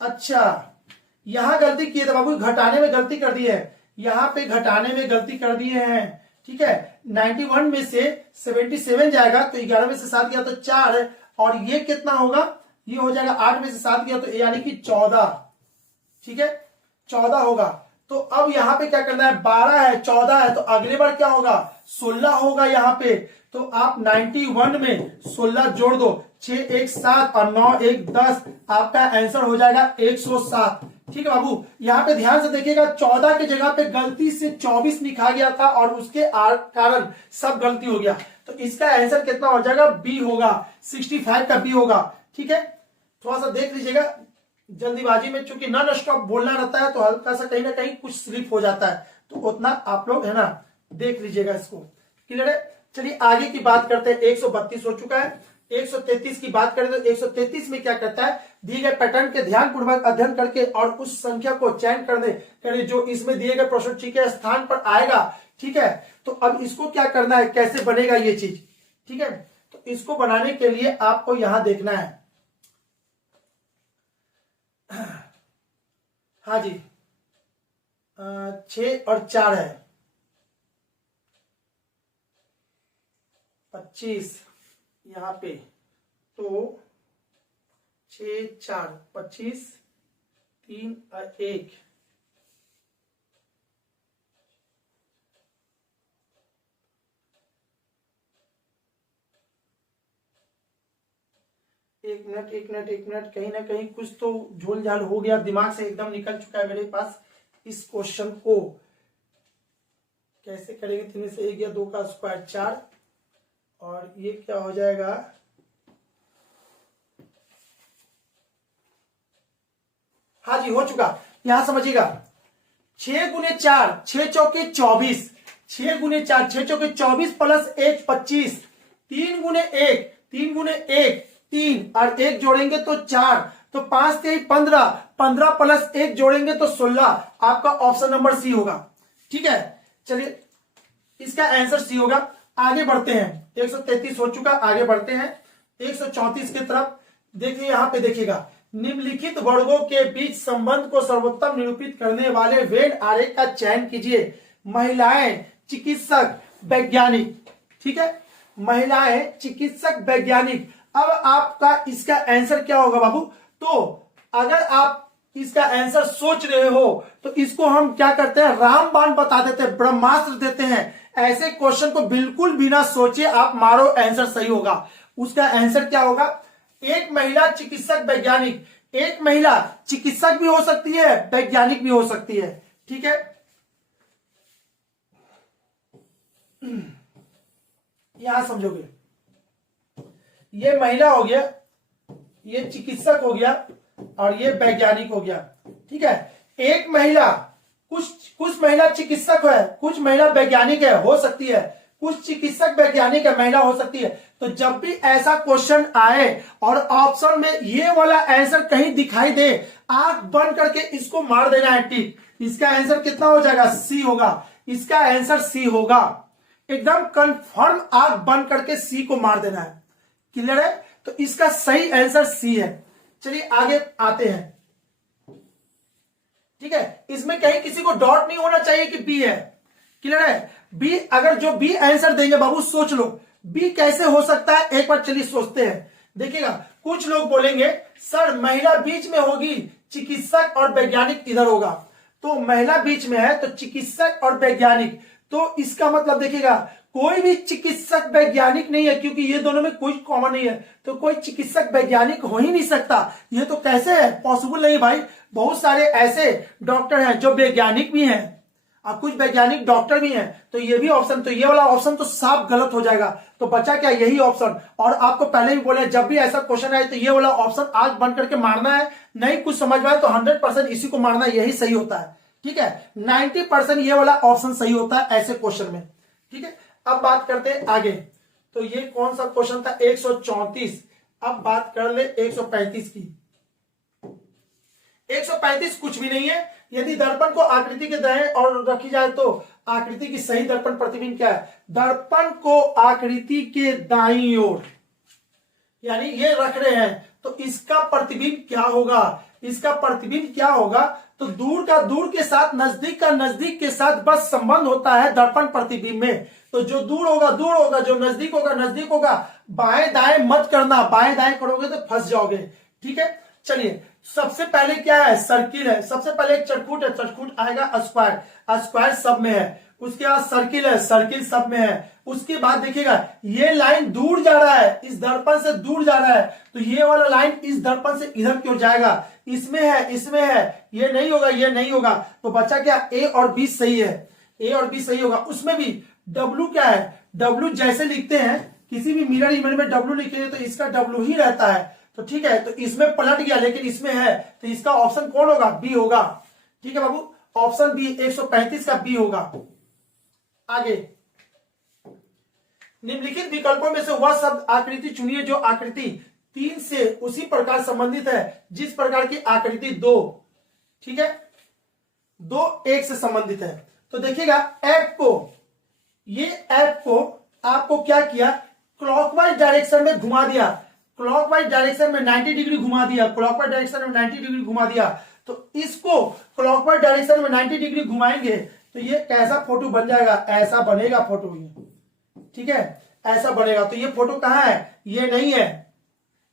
अच्छा, यहां गलती किए थे बाबू, घटाने में गलती कर दी है, यहां पे घटाने में गलती कर दिए हैं। ठीक है, 91 में से 77 जाएगा तो 11 में से 7 गया तो 4, और ये कितना होगा, ये हो जाएगा 8 में से 7 गया तो यानी कि 14। ठीक है, 14 होगा। तो अब यहां पे क्या करना है, 12 है 14 है, तो अगले बार क्या होगा 16 होगा यहाँ पे। तो आप 91 में 16 जोड़ दो, 6 1 7 और 9 1 10, आपका आंसर हो जाएगा 107। ठीक है बाबू, यहाँ पे ध्यान से देखिएगा, 14 की जगह पे गलती से 24 लिखा गया था और उसके कारण सब गलती हो गया, तो इसका आंसर कितना हो जाएगा, बी होगा, 65 का बी होगा। ठीक है, थोड़ा सा देख लीजिएगा, जल्दीबाजी में चूंकि नॉन स्टॉप बोलना रहता है तो हल्का सा कहीं ना कहीं कुछ स्लिप हो जाता है, तो उतना आप लोग है ना देख लीजिएगा इसको। क्लियर है, चलिए आगे की बात करते हैं। 132 हो चुका है, 133 की बात करें तो 133 में क्या करता है, दिए गए पैटर्न के ध्यानपूर्वक अध्ययन करके और उस संख्या को चयन करने जो इसमें दिए गए प्रश्नों के स्थान पर आएगा। ठीक है, तो अब इसको क्या करना है, कैसे बनेगा ये चीज। ठीक है, तो इसको बनाने के लिए आपको यहां देखना है। हाँ जी, 6 और 4 है 25 यहाँ पे, तो 6 4 25 3 और 1, एक मिनट कहीं ना कहीं कुछ तो झोल झाल हो गया, दिमाग से एकदम निकल चुका है मेरे पास। इस क्वेश्चन को कैसे करेंगे, 3 से 1 या 2 का स्क्वायर 4, और ये क्या हो जाएगा, हाँ जी हो चुका। यहां समझिएगा, 6 गुने 4 6 चौके 24, 6 गुने 4 6 चौके 24 प्लस 1 25, 3 गुने 1 3 गुने 1 3 और 1 जोड़ेंगे तो 4, तो 5 3 15, 15 प्लस 1 जोड़ेंगे तो 16। आपका ऑप्शन नंबर सी होगा। ठीक है, चलिए इसका आंसर सी होगा। आगे बढ़ते हैं, 133 हो चुका, आगे बढ़ते हैं 134 की तरफ। देखिए यहां पे देखिएगा, निम्नलिखित वर्गों के बीच संबंध को सर्वोत्तम निरूपित करने वाले वेन आरेख का चयन कीजिए। महिलाएं, चिकित्सक, वैज्ञानिक। ठीक है, महिलाएं, चिकित्सक, वैज्ञानिक। अब आपका इसका आंसर क्या होगा बाबू, तो अगर आप इसका आंसर सोच रहे हो तो इसको हम क्या करते हैं, रामबाण बता देते हैं, ब्रह्मास्त्र देते हैं। ऐसे क्वेश्चन को बिल्कुल बिना सोचे आप मारो, आंसर सही होगा। उसका आंसर क्या होगा, एक महिला चिकित्सक वैज्ञानिक। एक महिला चिकित्सक भी हो सकती है, वैज्ञानिक भी हो सकती है। ठीक है, यहां समझोगे, ये महिला हो गया, ये चिकित्सक हो गया और ये वैज्ञानिक हो गया। ठीक है। एक महिला, कुछ महिला चिकित्सक है, कुछ महिला वैज्ञानिक है, हो सकती है, कुछ चिकित्सक वैज्ञानिक है, महिला हो सकती है। तो जब भी ऐसा क्वेश्चन आए और ऑप्शन में ये वाला आंसर कहीं दिखाई दे, आंख बंद करके इसको मार देना है टिक। इसका आंसर कितना हो जाएगा? सी होगा। इसका आंसर सी होगा, एकदम कंफर्म आंख बंद करके सी को मार देना है। क्लियर है? तो इसका सही आंसर सी है। चलिए आगे आते हैं। ठीक है, इसमें कहीं किसी को डाउट नहीं होना चाहिए कि बी है। क्लियर है? बी, अगर जो बी आंसर देंगे बाबू सोच लो बी कैसे हो सकता है, एक बार चलिए सोचते हैं। देखिएगा, कुछ लोग बोलेंगे सर महिला बीच में होगी, चिकित्सक और वैज्ञानिक इधर होगा। तो महिला बीच में है तो चिकित्सक और वैज्ञानिक, तो इसका मतलब देखिएगा कोई भी चिकित्सक वैज्ञानिक नहीं है, क्योंकि ये दोनों में कोई कॉमन नहीं है। तो कोई चिकित्सक वैज्ञानिक हो ही नहीं सकता। ये तो कैसे है? पॉसिबल नहीं भाई। बहुत सारे ऐसे डॉक्टर हैं जो वैज्ञानिक भी हैं और कुछ वैज्ञानिक डॉक्टर भी हैं। तो ये भी ऑप्शन, तो ये वाला ऑप्शन तो साफ गलत हो जाएगा। तो बचा क्या? यही ऑप्शन। और आपको पहले भी बोले जब भी ऐसा क्वेश्चन आए तो ये वाला ऑप्शन आंख बंद करके मारना है। नहीं कुछ समझ में आए तो 100% इसी को मारना है, यही सही होता है। ठीक है, 90% ये वाला ऑप्शन सही होता है ऐसे क्वेश्चन में। ठीक है, अब बात करते हैं आगे। तो ये कौन सा क्वेश्चन था? 134। अब बात कर ले 135 की। 135 कुछ भी नहीं है। यदि दर्पण को आकृति के दाएं और रखी जाए तो आकृति की सही दर्पण प्रतिबिंब क्या है? दर्पण को आकृति के दाईं ओर, यानी ये रख रहे हैं तो इसका प्रतिबिंब क्या होगा? इसका प्रतिबिंब क्या होगा? तो दूर का दूर के साथ, नजदीक का नजदीक के साथ बस संबंध होता है दर्पण प्रतिबिंब में। तो जो दूर होगा दूर होगा, जो नजदीक होगा नजदीक होगा। बाएं दाएं मत करना, बाएं दाएं करोगे तो फंस जाओगे। ठीक है, चलिए सबसे पहले क्या है? सर्किल है। सबसे पहले एक चरखूट है, चरखूट आएगा स्क्वायर, स्क्वायर सब में है। उसके बाद सर्किल है, सर्किल सब में है। उसके बाद देखिएगा ये लाइन दूर जा रहा है, इस दर्पण से दूर जा रहा है, तो ये वाला लाइन इस दर्पण से इधर की ओर जाएगा। इसमें है, इसमें है, ये नहीं होगा, ये नहीं होगा। तो बचा क्या? ए और बी सही है, ए और बी सही होगा। उसमें भी डब्लू क्या है? डब्लू जैसे लिखते हैं, किसी भी मिरर इमेज में डब्लू लिखेंगे तो इसका डब्लू ही रहता है। तो ठीक है, तो इसमें पलट गया लेकिन इसमें है, तो इसका ऑप्शन कौन होगा? बी होगा। ठीक है बाबू, ऑप्शन बी 135 का बी होगा। आगे, निम्नलिखित विकल्पों में से वह शब्द आकृति चुनिए जो आकृति 3 से उसी प्रकार संबंधित है जिस प्रकार की आकृति 2, ठीक है, 2 1 से संबंधित है। तो देखिएगा ऐप को, ये ऐप को आपको क्या किया? क्लॉकवाइज डायरेक्शन में घुमा दिया, क्लॉकवाइज डायरेक्शन में 90 डिग्री घुमा दिया, क्लॉकवाइज डायरेक्शन में 90 डिग्री घुमा दिया। तो इसको क्लॉकवाइज डायरेक्शन में 90 डिग्री घुमाएंगे तो ये कैसा फोटो बन जाएगा? ऐसा बनेगा फोटो ये। ठीक है, ऐसा बनेगा। तो ये फोटो कहां है? ये नहीं है,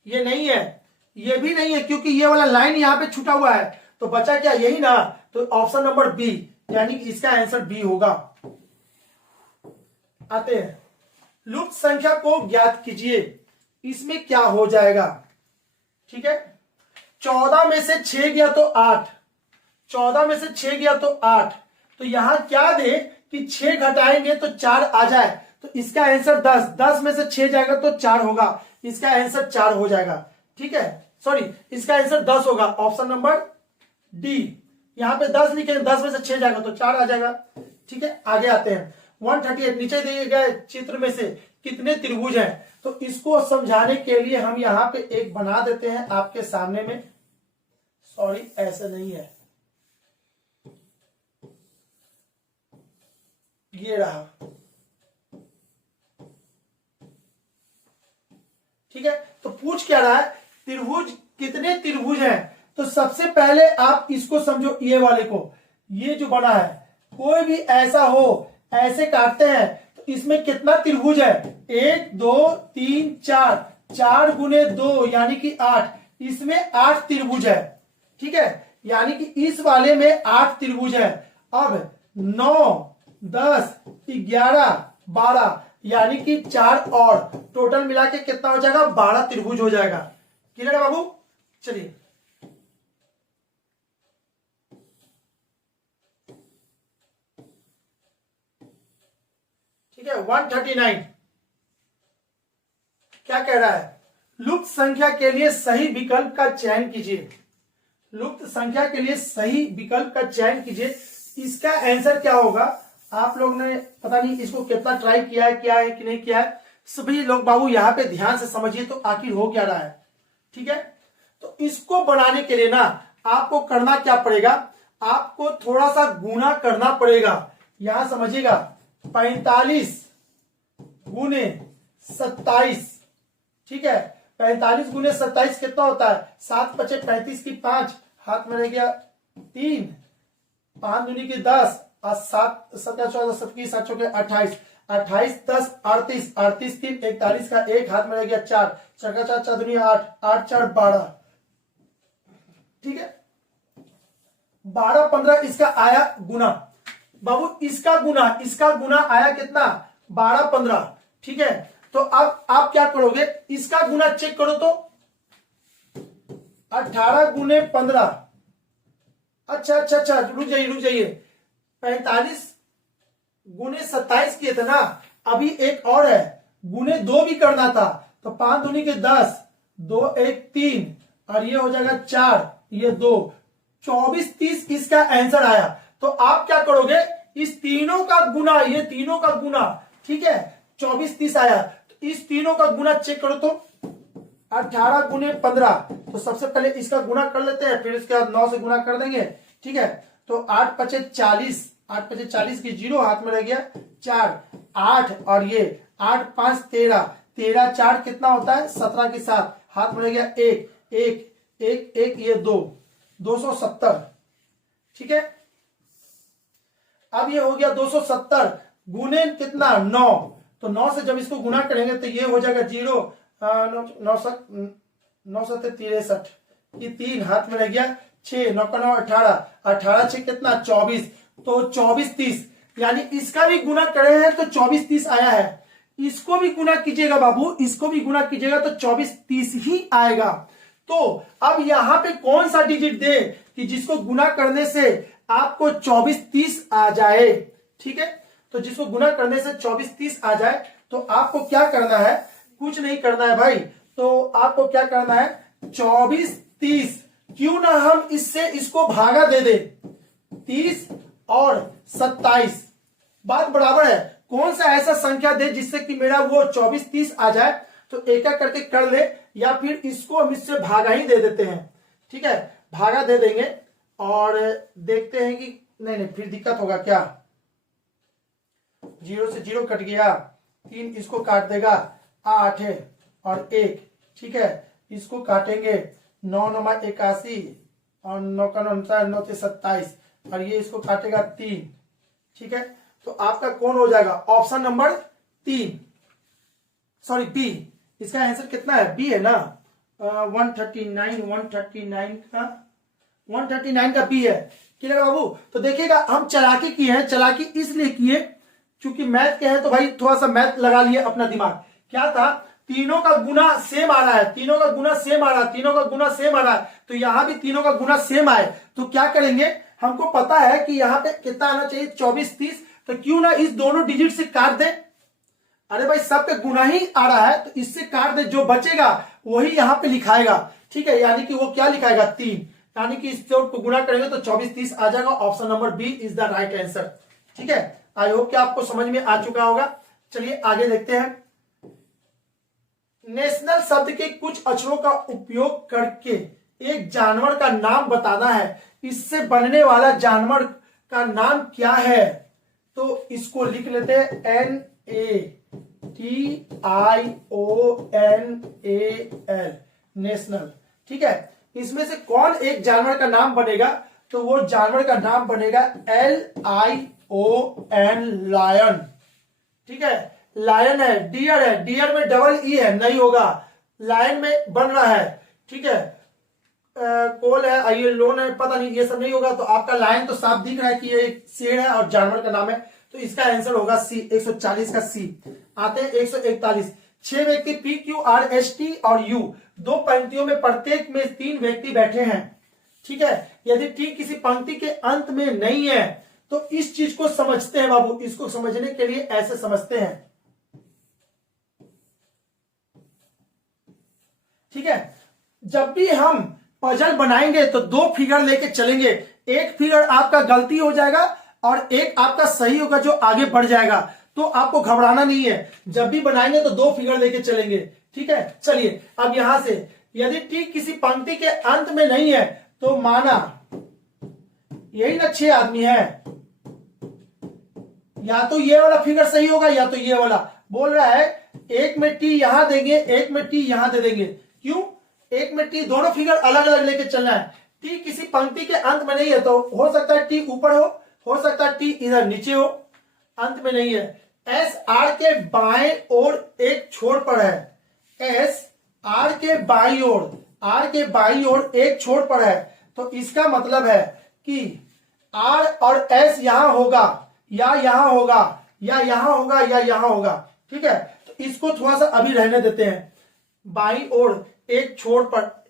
ये नहीं है, ये भी नहीं है, क्योंकि ये वाला लाइन यहां पे छूटा हुआ है। तो बचा क्या? यही ना। तो ऑप्शन नंबर बी, यानी कि इसका आंसर बी होगा। आते हैं, लुप्त संख्या को ज्ञात कीजिए। इसमें क्या हो जाएगा? ठीक है, 14 में से 6 गया तो 8, 14 में से 6 गया तो 8। तो यहां क्या दे कि 6 घटाएंगे तो 4 आ जाए। तो इसका आंसर 10, 10 में से 6 जाएगा तो 4 होगा। इसका आंसर 4 हो जाएगा। ठीक है, सॉरी, इसका आंसर 10 होगा, ऑप्शन नंबर डी। यहां पे 10 लिखे, 10 में से 6 जाएगा तो 4 आ जाएगा। ठीक है, आगे आते हैं। 138 नीचे दिए गए चित्र में से कितने त्रिभुज हैं? तो इसको समझाने के लिए हम यहां पे एक बना देते हैं आपके सामने में। सॉरी, ऐसे नहीं है, ये रहा। ठीक है, तो पूछ क्या रहा है? त्रिभुज, कितने त्रिभुज हैं? तो सबसे पहले आप इसको समझो, ये वाले को, ये जो बना है, कोई भी ऐसा हो, ऐसे काटते हैं तो इसमें कितना त्रिभुज है? 1 2 3 4, 4 गुने 2 यानी कि 8। इसमें 8 त्रिभुज है। ठीक है, यानी कि इस वाले में 8 त्रिभुज है। अब 9 10 11 12 यानी कि 4 और टोटल मिला के कितना हो जाएगा? 12 त्रिभुज हो जाएगा। क्लियर है बाबू? चलिए, ठीक है, 139 क्या कह रहा है? लुप्त संख्या के लिए सही विकल्प का चयन कीजिए। लुप्त संख्या के लिए सही विकल्प का चयन कीजिए। इसका आंसर क्या होगा? आप लोग ने पता नहीं इसको कितना ट्राई किया है कि नहीं किया है। सभी लोग बाबू यहाँ पे ध्यान से समझिए तो आखिर हो क्या रहा है। ठीक है, तो इसको बनाने के लिए ना आपको करना क्या पड़ेगा, आपको थोड़ा सा गुना करना पड़ेगा। यहां समझिएगा 45 गुने 27। ठीक है, 45 गुने 27 कितना होता है? 7 पचे 35 की 5, हाथ में रह गया 3, 5 दूनी की 10 और 7 17 14 17 7 चौके 28, 28 10 38, 38 3 41 का 1, हाथ में रह गया 4, 4 का 4 4 दूनी 8, 8 4 12। ठीक है, 12 15 इसका आया गुना। बाबू इसका गुना आया कितना? 12 15। ठीक है, तो अब आप क्या करोगे, इसका गुना चेक करो तो 18 गुने 15। अच्छा, रुक जाइए 45 गुने 27 किए थे ना, अभी एक और है, गुने 2 भी करना था। तो 5 दूनी के 10, 2 1 3 और ये हो जाएगा 4, ये 2, 24 30 इसका आंसर आया। तो आप क्या करोगे, इस तीनों का गुना, ये तीनों का गुना, ठीक है, 24 30 आया। तो इस तीनों का गुना चेक करो तो 18 गुने 15। तो सबसे पहले इसका गुना कर लेते हैं, फिर इसके बाद 9 से गुना कर देंगे। ठीक है, तो 8 पचे 40, 8 पचे 40 की 0, हाथ में रह गया 4, 8 और ये 8 5 13, 13 4 कितना होता है? 17 के साथ, हाथ में रह गया 1 1 1 1, ये 2, 270। ठीक है, अब ये हो गया 270 गुने कितना? 9। तो 9 से जब इसको गुना करेंगे तो ये हो जाएगा 0, 9 7 63, ये 3, हाथ में रह गया 6, 9 का 9 18, 18 6 कितना? 24। तो 24 30, यानी इसका भी गुना करे हैं तो 24 30 आया है। इसको भी गुना कीजिएगा बाबू, इसको भी गुना कीजिएगा तो 24 30 ही आएगा। तो अब यहां पे कौन सा डिजिट दे कि जिसको गुना करने से आपको 24 30 आ जाए। ठीक है, तो जिसको गुना करने से 24 30 आ जाए, तो आपको क्या करना है? कुछ नहीं करना है भाई, तो आपको क्या करना है? 24 30, क्यों ना हम इससे इसको भागा दे दे, 30 और 27 बात बराबर है। कौन सा ऐसा संख्या दे जिससे कि मेरा वो 24 30 आ जाए? तो एक एक करके कर ले, या फिर इसको हम इससे भागा ही दे देते हैं। ठीक है, भागा दे देंगे और देखते हैं कि नहीं फिर दिक्कत होगा क्या। 0 से 0 कट गया, 3 इसको काट देगा, 8 है और 1। ठीक है, इसको काटेंगे, 9 9 81 और 9 का 9 से 27 और ये इसको काटेगा 3। ठीक है, तो आपका कौन हो जाएगा? Option number 3, sorry B. इसका आंसर कितना है? बी है ना, 139 का बी है। क्लियर बाबू? तो देखिएगा हम चालाकी की है, चालाकी इसलिए किए क्योंकि मैथ के हैं तो भाई थोड़ा सा मैथ लगा लिए अपना दिमाग। क्या था? तीनों का गुना सेम आ रहा है, तीनों का गुना सेम आ रहा है, तीनों का गुना सेम आ रहा है, तो यहां भी तीनों का गुना सेम आए तो क्या करेंगे? हमको पता है कि यहाँ पे कितना आना चाहिए? 24 30। तो क्यों ना इस दोनों डिजिट से काट दे। अरे भाई सब पे गुना ही आ रहा है तो इससे काट दे, जो बचेगा वही यहाँ पे लिखाएगा। ठीक है, यानी कि वो क्या लिखाएगा? 3, यानी कि इस को गुना करेंगे तो 24 30 आ जाएगा। Option number B is the right answer. ठीक है, आई होप कि आपको समझ में आ चुका होगा। चलिए आगे देखते हैं। नेशनल शब्द के कुछ अक्षरों का उपयोग करके एक जानवर का नाम बताना है, इससे बनने वाला जानवर का नाम क्या है? तो इसको लिख लेते हैं NATIONAL, नेशनल। ठीक है, इसमें से कौन एक जानवर का नाम बनेगा? तो वो जानवर का नाम बनेगा LION, लायन। ठीक है, लायन है, डियर है, डियर में डबल ई है, नहीं होगा, लायन में बन रहा है। ठीक है, कोल है, ये लोन है, पता नहीं, ये सब नहीं होगा। तो आपका लायन तो साफ दिख रहा है कि ये एक शेर है और जानवर का नाम है, तो इसका आंसर होगा सी, 140 का सी। आते हैं 141। 6 व्यक्ति PQRST और U, 2 पंक्तियों में प्रत्येक में 3 व्यक्ति बैठे हैं। ठीक है, यदि टी किसी पंक्ति के अंत में नहीं है तो इस चीज को समझते हैं बाबू, इसको समझने के लिए ऐसे समझते हैं। ठीक है, जब भी हम पजल बनाएंगे तो दो फिगर लेके चलेंगे, एक फिगर आपका गलती हो जाएगा और एक आपका सही होगा जो आगे बढ़ जाएगा। तो आपको घबराना नहीं है, जब भी बनाएंगे तो दो फिगर लेके चलेंगे, ठीक है। चलिए अब यहां से यदि टी किसी पंक्ति के अंत में नहीं है तो माना यही ना 6 आदमी है, या तो ये वाला फिगर सही होगा या तो ये वाला। बोल रहा है एक में टी यहां देंगे, एक में टी यहां दे देंगे। क्यों? एक में टी, दोनों फिगर अलग अलग लेके चलना है। टी किसी पंक्ति के अंत में नहीं है तो हो सकता है टी ऊपर हो सकता है टी इधर नीचे हो, अंत में नहीं है। एस आर के बाएं ओर एक छोर पर है, एस आर के बाईं ओर, आर के बाईं ओर एक छोर पर है, तो इसका मतलब है कि आर और एस यहां होगा या यहां होगा या यहां होगा या यहां होगा, ठीक है। तो इसको थोड़ा सा अभी रहने देते हैं। बाईं ओर एक छोर पर,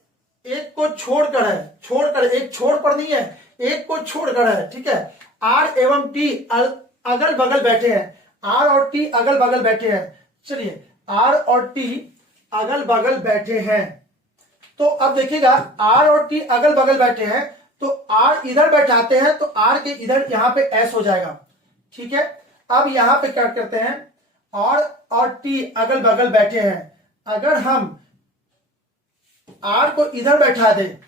एक को छोड़कर है, छोड़कर, एक छोर पर नहीं है, एक को छोड़कर है, ठीक है। आर एवं टी अगल बगल बैठे हैं, आर और टी अगल बगल बैठे हैं। चलिए आर और टी अगल बगल बैठे हैं, तो अब देखिएगा आर और टी अगल बगल बैठे हैं तो आर इधर बैठाते हैं तो आर के इधर यहां पे एस हो जाएगा, ठीक है। अब यहां पे क्या करते हैं, आर और टी अगल बगल बैठे हैं, अगर हम आर को इधर बैठा दे,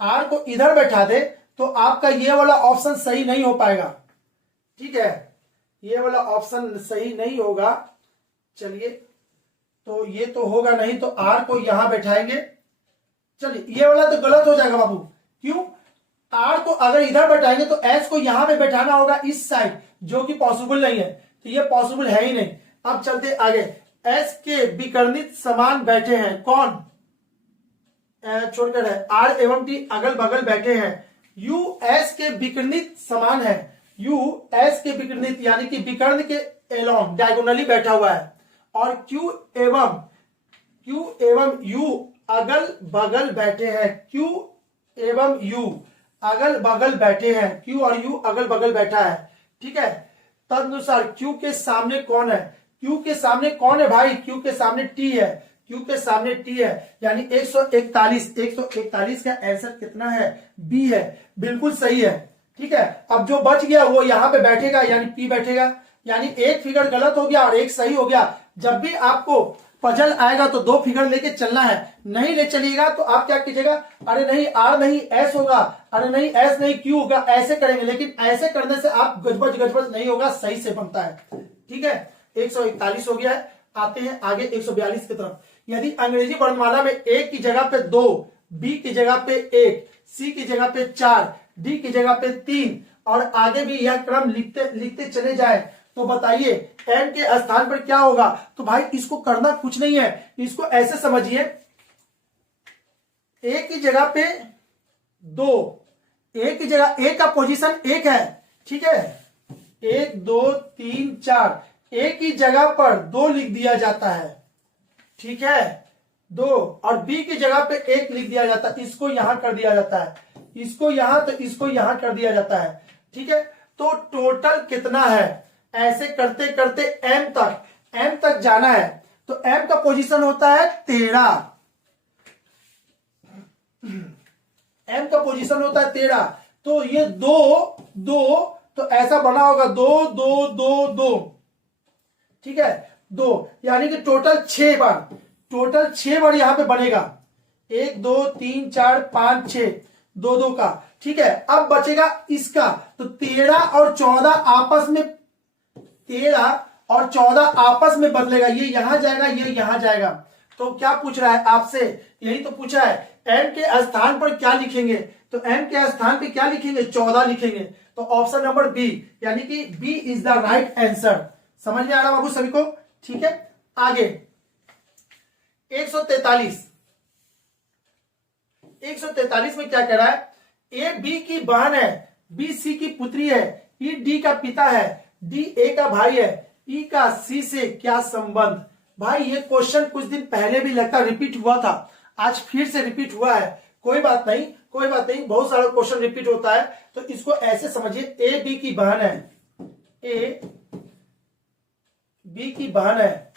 आर को इधर बैठा दे तो आपका ये वाला ऑप्शन सही नहीं हो पाएगा, ठीक है। ये वाला ऑप्शन सही नहीं होगा। चलिए तो ये तो होगा नहीं, तो आर को यहां बैठाएंगे। चलिए ये वाला तो गलत हो जाएगा बाबू। क्यों? आर को अगर इधर बैठाएंगे तो एस को यहां पे बैठाना होगा इस साइड, जो कि पॉसिबल नहीं है, तो ये पॉसिबल है ही नहीं। अब चलते आगे। एस के विकर्णित समान बैठे हैं, कौन? छोड़कर है, आर एवं टी अगल बगल बैठे हैं। यू एस के विकर्णित समान है, यू एस के विकर्णित यानी कि विकर्ण के एलोंग डायगोनली बैठा हुआ है, और क्यू एवं यू अगल बगल बैठे हैं, क्यू एवं यू अगल बगल बैठे हैं, क्यू और यू अगल बगल बैठा है, ठीक है। तदनुसार क्यू के सामने कौन है? क्यू के सामने कौन है भाई? क्यू के सामने टी है, क्यू के सामने टी है, यानी 141। 141 का आंसर कितना है? बी है, बिल्कुल सही है, ठीक है। अब जो बच गया वो यहां पे बैठेगा, यानी पी बैठेगा, यानी एक फिगर गलत हो गया और एक सही हो गया। जब भी आपको पजल आएगा तो दो फिगर लेके चलना है, नहीं ले चलिएगा तो आप क्या कीजिएगा, अरे नहीं आर नहीं एस होगा, अरे नहीं एस नहीं क्यू होगा, ऐसे करेंगे। लेकिन ऐसे करने से आप गजबज नहीं होगा, सही से बनता है, ठीक है। 141 हो गया है। आते हैं आगे 142 की तरफ। यदि अंग्रेजी वर्णमाला में ए की जगह पे 2, बी की जगह पे 1, सी की जगह पे 4, डी की जगह पे 3 और आगे भी यह क्रम लिखते लिखते चले जाए तो बताइए एम के स्थान पर क्या होगा? तो भाई इसको करना कुछ नहीं है, इसको ऐसे समझिए, ए की जगह पे 2, ए की जगह, ए का पोजीशन 1 है, ठीक है। 1 2 3 4, ए की जगह पर 2 लिख दिया जाता है, ठीक है, 2, और बी की जगह पे 1 लिख दिया जाता है, इसको यहां कर दिया जाता है, इसको यहां तो इसको यहां कर दिया जाता है, ठीक है। तो टोटल कितना है? ऐसे करते करते एम तक जाना है, तो एम का पोजीशन होता है 13, एम का पोजीशन होता है 13, तो ये 2 2 तो ऐसा बना होगा 2 2 2 2, ठीक है, 2, यानी कि टोटल 6 बार यहां पे बनेगा। 1 2 3 4 5 6, 2 2 का, ठीक है। अब बचेगा इसका, तो 13 और 14 आपस में, 13 और 14 आपस में बदलेगा, ये यहां जाएगा, ये यहां जाएगा। तो क्या पूछ रहा है आपसे? यही तो पूछा है, एम के स्थान पर क्या लिखेंगे? तो एम के स्थान पे क्या लिखेंगे? 14 लिखेंगे। तो ऑप्शन नंबर बी, यानी कि B is the right answer. समझ में आ रहा बाबू सभी को? ठीक है। आगे 143 में क्या कह रहा है? ए बी की बहन है, बी सी की पुत्री है, ई डी का पिता है, डी ए का भाई है, ई का सी से क्या संबंध? भाई ये क्वेश्चन कुछ दिन पहले भी लगता रिपीट हुआ था, आज फिर से रिपीट हुआ है। कोई बात नहीं, बहुत सारा क्वेश्चन रिपीट होता है, तो इसको ऐसे समझिए, ए बी की बहन है, ए बी की बहन है,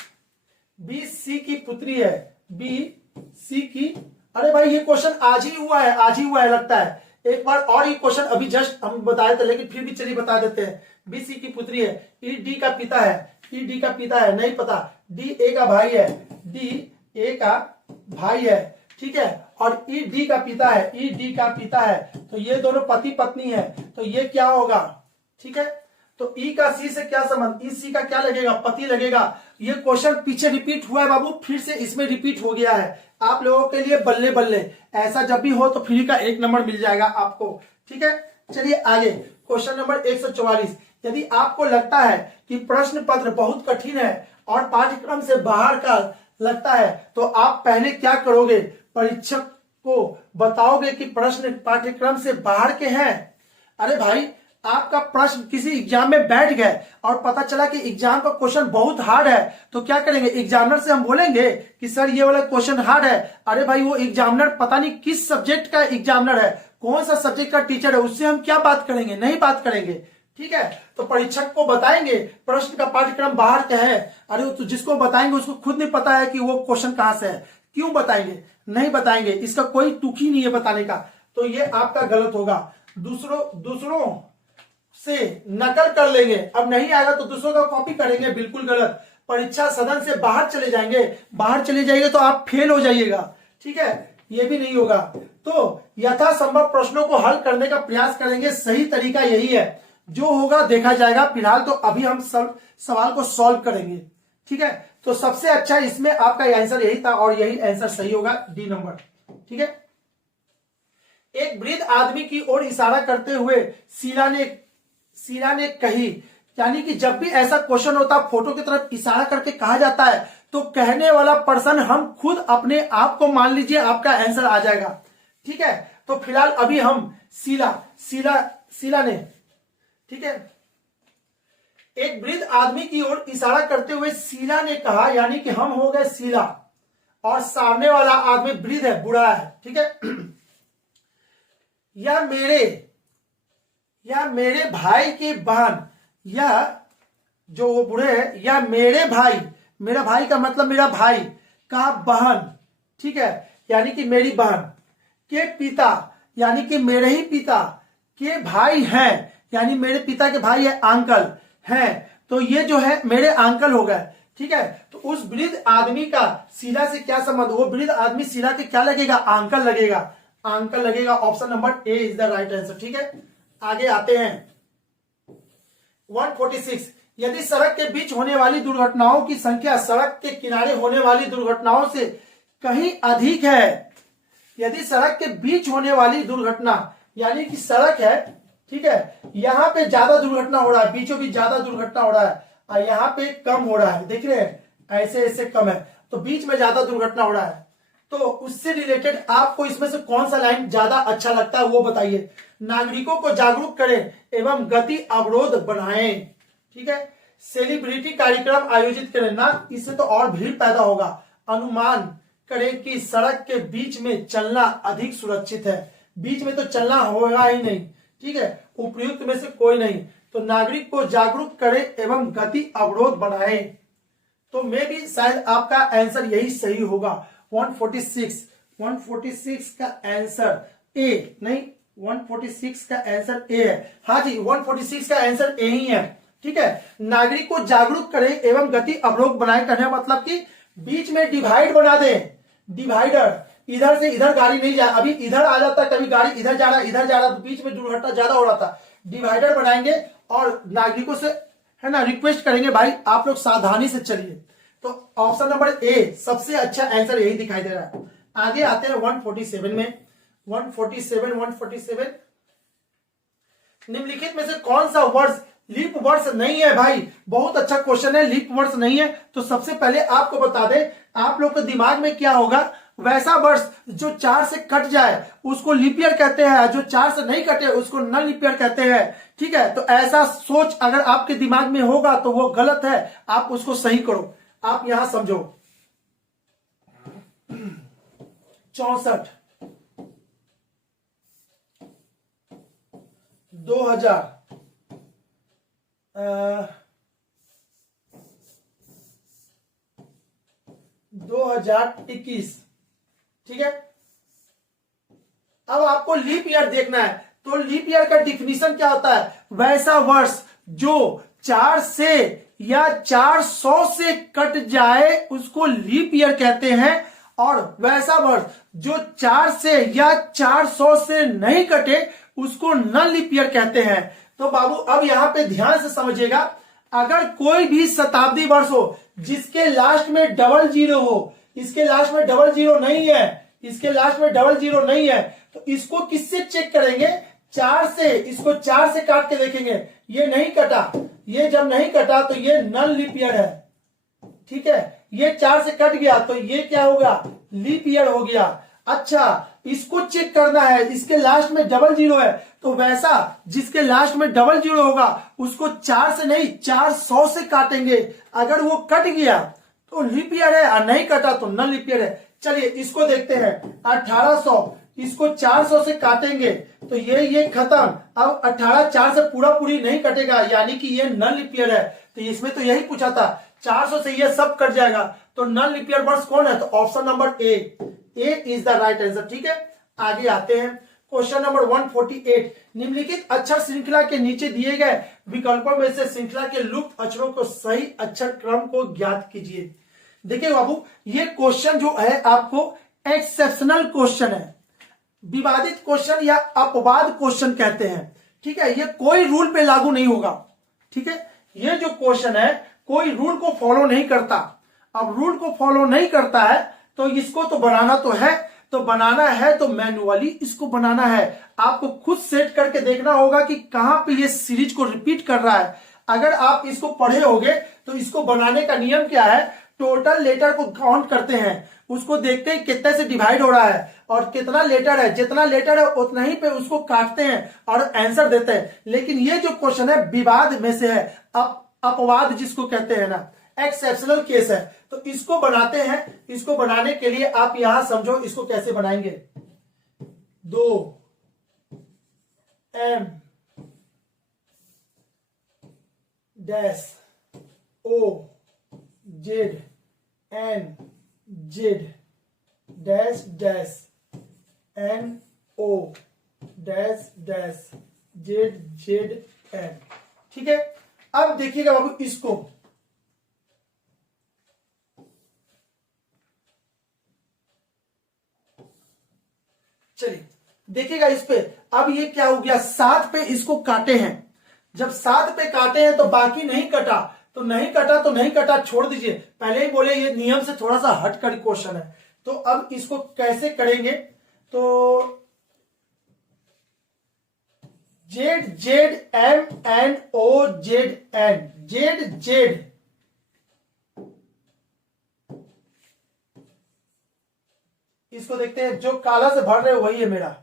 बी सी की पुत्री है, बी सी की अरे भाई ये क्वेश्चन आज ही हुआ है, आज ही हुआ है लगता है। एक बार और ये क्वेश्चन अभी जस्ट हम बताए थे, लेकिन फिर भी चलिए बता देते हैं। बी सी की पुत्री है, ई डी का पिता है, ई डी का पिता है नहीं पता, डी ए का भाई है, डी ए का भाई है, ठीक है, और ई डी का पिता है, ई डी का पिता है, तो ये दोनों पति पत्नी है, तो ये क्या होगा, ठीक है। तो ई का सी से क्या संबंध, ई सी का क्या लगेगा, पति लगेगा। ये क्वेश्चन पीछे रिपीट हुआ है बाबू, फिर से इसमें रिपीट हो गया है आप लोगों के लिए, बल्ले बल्ले। ऐसा जब भी हो तो फ्री का 1 नंबर मिल जाएगा आपको, ठीक है। चलिए आगे, क्वेश्चन नंबर 144। यदि आपको लगता है कि प्रश्न पत्र बहुत कठिन है और पाठ्यक्रम से बाहर का लगता है, तो आप पहले क्या करोगे, परीक्षक को बताओगे कि प्रश्न पाठ्यक्रम से बाहर के हैं। अरे भाई आपका प्रश्न किसी एग्जाम में बैठ गए और पता चला कि एग्जाम का क्वेश्चन बहुत हार्ड है, तो क्या करेंगे, एग्जामिनर से हम बोलेंगे कि सर ये वाला क्वेश्चन हार्ड है। अरे भाई वो एग्जामिनर पता नहीं किस सब्जेक्ट का एग्जामिनर है, कौन सा सब्जेक्ट का टीचर है, उससे हम क्या बात करेंगे, नहीं बात करेंगे, ठीक है। तो परीक्षक को बताएंगे प्रश्न का पाठ्यक्रम बाहर का है। अरे तो जिसको बताएंगे उसको खुद नहीं पता है कि वो क्वेश्चन कहां से है, क्यों बताएंगे, नहीं बताएंगे, इसका कोई तुक ही नहीं है बताने का, तो ये आपका गलत होगा। दूसरों से नकल कर लेंगे, अब नहीं आएगा तो दूसरों का कॉपी करेंगे, बिल्कुल गलत। परीक्षा सदन से बाहर चले जाएंगे, बाहर चले जाइए तो आप फेल हो जाइएगा, ठीक है, ये भी नहीं होगा। तो यथासंभव प्रश्नों को हल करने का प्रयास करेंगे, सही तरीका यही है, जो होगा देखा जाएगा। फिलहाल तो अभी हम सब सवाल को सॉल्व करेंगे, ठीक है। तो सबसे अच्छा इसमें आपका आंसर यही था और यही आंसर सही होगा, डी नंबर, ठीक है। एक वृद्ध आदमी की ओर इशारा करते हुए शीला ने कही, यानी कि जब भी ऐसा क्वेश्चन होता फोटो की तरफ इशारा करके कहा जाता है, तो कहने वाला पर्सन हम खुद अपने आप को मान लीजिए, आपका आंसर आ जाएगा, ठीक है। तो फिलहाल अभी हम शीला ने, ठीक है, एक वृद्ध आदमी की ओर इशारा करते हुए शीला ने कहा, यानी कि हम हो गए शीला और सामने वाला आदमी वृद्ध है, बूढ़ा है, ठीक है। या मेरे भाई की बहन, या जो वो बूढ़े है, या मेरे भाई, मेरा भाई का मतलब मेरा भाई का बहन, ठीक है, यानी कि मेरी बहन के पिता, यानी कि मेरे ही पिता के भाई हैं, यानी मेरे पिता के भाई है, अंकल हैं, तो ये जो है मेरे अंकल हो गए, ठीक है। तो उस वृद्ध आदमी का शीला से क्या संबंध, वो वृद्ध आदमी शीला के क्या लगेगा, अंकल लगेगा, अंकल लगेगा। Option number A is the right answer, ठीक है। आगे आते हैं 146। यदि सड़क के बीच होने वाली दुर्घटनाओं की संख्या सड़क के किनारे होने वाली दुर्घटनाओं से कहीं अधिक है, यदि सड़क के बीच होने वाली दुर्घटना, यानी कि सड़क है, ठीक है, यहाँ पे ज्यादा दुर्घटना हो रहा है, बीचों बीच ज्यादा दुर्घटना हो रहा है और यहाँ पे कम हो रहा है, देख रहे हैं, ऐसे ऐसे कम है, तो बीच में ज्यादा दुर्घटना हो रहा है। तो उससे रिलेटेड आपको इसमें से कौन सा लाइन ज्यादा अच्छा लगता है वो बताइए। नागरिकों को जागरूक करें एवं गति अवरोध बढ़ाएं, ठीक है। सेलिब्रिटी कार्यक्रम आयोजित करें ना, इससे तो और भीड़ पैदा होगा। अनुमान करें कि सड़क के बीच में चलना अधिक सुरक्षित है, बीच में तो चलना होगा ही नहीं, ठीक है, उपयुक्त में से कोई नहीं। तो नागरिक को जागरूक करें एवं गति अवरोध बढ़ाएं, तो मे भी शायद आपका आंसर यही सही होगा। 146 का आंसर ए, नहीं 146 का आंसर ए है, हाँ जी 146 का आंसर ए ही है, ठीक है। नागरिक को जागरूक करें एवं गति अवरोध बनाए, करने मतलब कि बीच में डिवाइड बना दें, डिवाइडर, इधर से इधर गाड़ी नहीं जाए, अभी इधर आ जाता, कभी गाड़ी इधर जा रहा इधर जा रहा, तो बीच में दुर्घटना ज्यादा हो रहा था। डिवाइडर बनाएंगे और नागरिकों से है ना रिक्वेस्ट करेंगे, भाई आप लोग सावधानी से चलिए। तो ऑप्शन नंबर ए सबसे अच्छा आंसर यही दिखाई दे रहा है। आगे आते हैं 147 में। 147 निम्नलिखित में से कौन सा वर्ड्स लीप वर्ड्स नहीं है, भाई बहुत अच्छा क्वेश्चन है, लीप वर्ड्स नहीं है। तो सबसे पहले आपको बता दें, आप लोग के दिमाग में क्या होगा, वैसा वर्ड्स जो 4 से कट जाए उसको लीप ईयर कहते हैं, जो 4 से नहीं कटे उसको नन लीप ईयर कहते हैं, ठीक है। तो ऐसा सोच अगर आपके दिमाग में होगा तो वो गलत है, आप उसको सही करो। आप यहां समझो 64 2021, ठीक है, अब आपको लीप ईयर देखना है, तो लीप ईयर का डिफिनीशन क्या होता है? वैसा वर्ष जो 4 से या 400 से कट जाए उसको लीप ईयर कहते हैं, और वैसा वर्ष जो 4 से या 400 से नहीं कटे उसको नॉन लीप ईयर कहते हैं। तो बाबू अब यहां पे ध्यान से समझिएगा, अगर कोई भी शताब्दी वर्ष हो जिसके लास्ट में डबल जीरो हो, इसके लास्ट में डबल जीरो नहीं है, इसके लास्ट में डबल जीरो नहीं है, तो इसको किससे चेक करेंगे? 4 से। इसको 4 से काट के देखेंगे, ये नहीं कटा, ये जब नहीं कटा तो ये नॉन लीप ईयर है, ठीक है। ये 4 से कट गया तो ये क्या होगा? लीप ईयर हो गया। अच्छा, इसको चेक करना है, इसके लास्ट में डबल जीरो है, तो वैसा जिसके लास्ट में डबल जीरो होगा उसको 4 से नहीं 400 से काटेंगे। अगर वो कट गया तो लीप ईयर है, और नहीं कटा तो नॉन लीप ईयर है। चलिए इसको देखते हैं, 1800, इसको 400 से काटेंगे तो ये खत्म। अब 18 4 से पूरा पूरी नहीं कटेगा, यानी कि ये नॉन लीप ईयर है। तो इसमें तो यही पूछा था, 400 से ये सब कट जाएगा, तो नॉन लीप ईयर वर्ष कौन है? तो option number A is the right answer, ठीक है। आगे आते हैं, क्वेश्चन नंबर 148, निम्नलिखित अक्षर श्रृंखला के नीचे दिए गए विकल्पों में से श्रृंखला के लुप्त अक्षरों को सही अक्षर क्रम को ज्ञात कीजिए। देखिए बाबू, ये क्वेश्चन जो है आपको एक्सेप्शनल क्वेश्चन है, विवादित क्वेश्चन या अपवाद क्वेश्चन कहते हैं, ठीक है। ये कोई रूल पे लागू नहीं होगा, ठीक है। ये जो क्वेश्चन है कोई रूल को फॉलो नहीं करता। अब रूल को फॉलो नहीं करता है तो इसको तो बनाना तो है, तो बनाना है तो मैन्युअली इसको बनाना है। आपको खुद सेट करके देखना होगा कि कहां पे ये सीरीज को रिपीट कर रहा है। अगर आप इसको पढ़े होगे तो इसको बनाने का नियम क्या है? टोटल लेटर को काउंट करते हैं, उसको देखते हैं कितने से डिवाइड हो रहा है और कितना लेटर है, जितना लेटर है उतना ही पे उसको काटते हैं और आंसर देते हैं। लेकिन ये जो क्वेश्चन है विवाद में से है, अपवाद जिसको कहते हैं ना, एक्सेप्शनल केस है, तो इसको बनाते हैं। इसको बनाने के लिए आप यहां समझो इसको कैसे बनाएंगे। 2 M dash O Z N Z dash dash N O dash dash Z Z N, ठीक है। अब देखिएगा बाबू इसको, चलिए देखिएगा इस पे। अब ये क्या हो गया? 7 पे इसको काटे हैं, जब 7 पे काटे हैं तो बाकी नहीं कटा, तो नहीं कटा तो नहीं कटा, छोड़ दीजिए। पहले ही बोले ये नियम से थोड़ा सा हटकर क्वेश्चन है। तो अब इसको कैसे करेंगे? तो Z Z M N O Z N, Z Z इसको देखते हैं, जो काला से भर रहे वही है मेरा।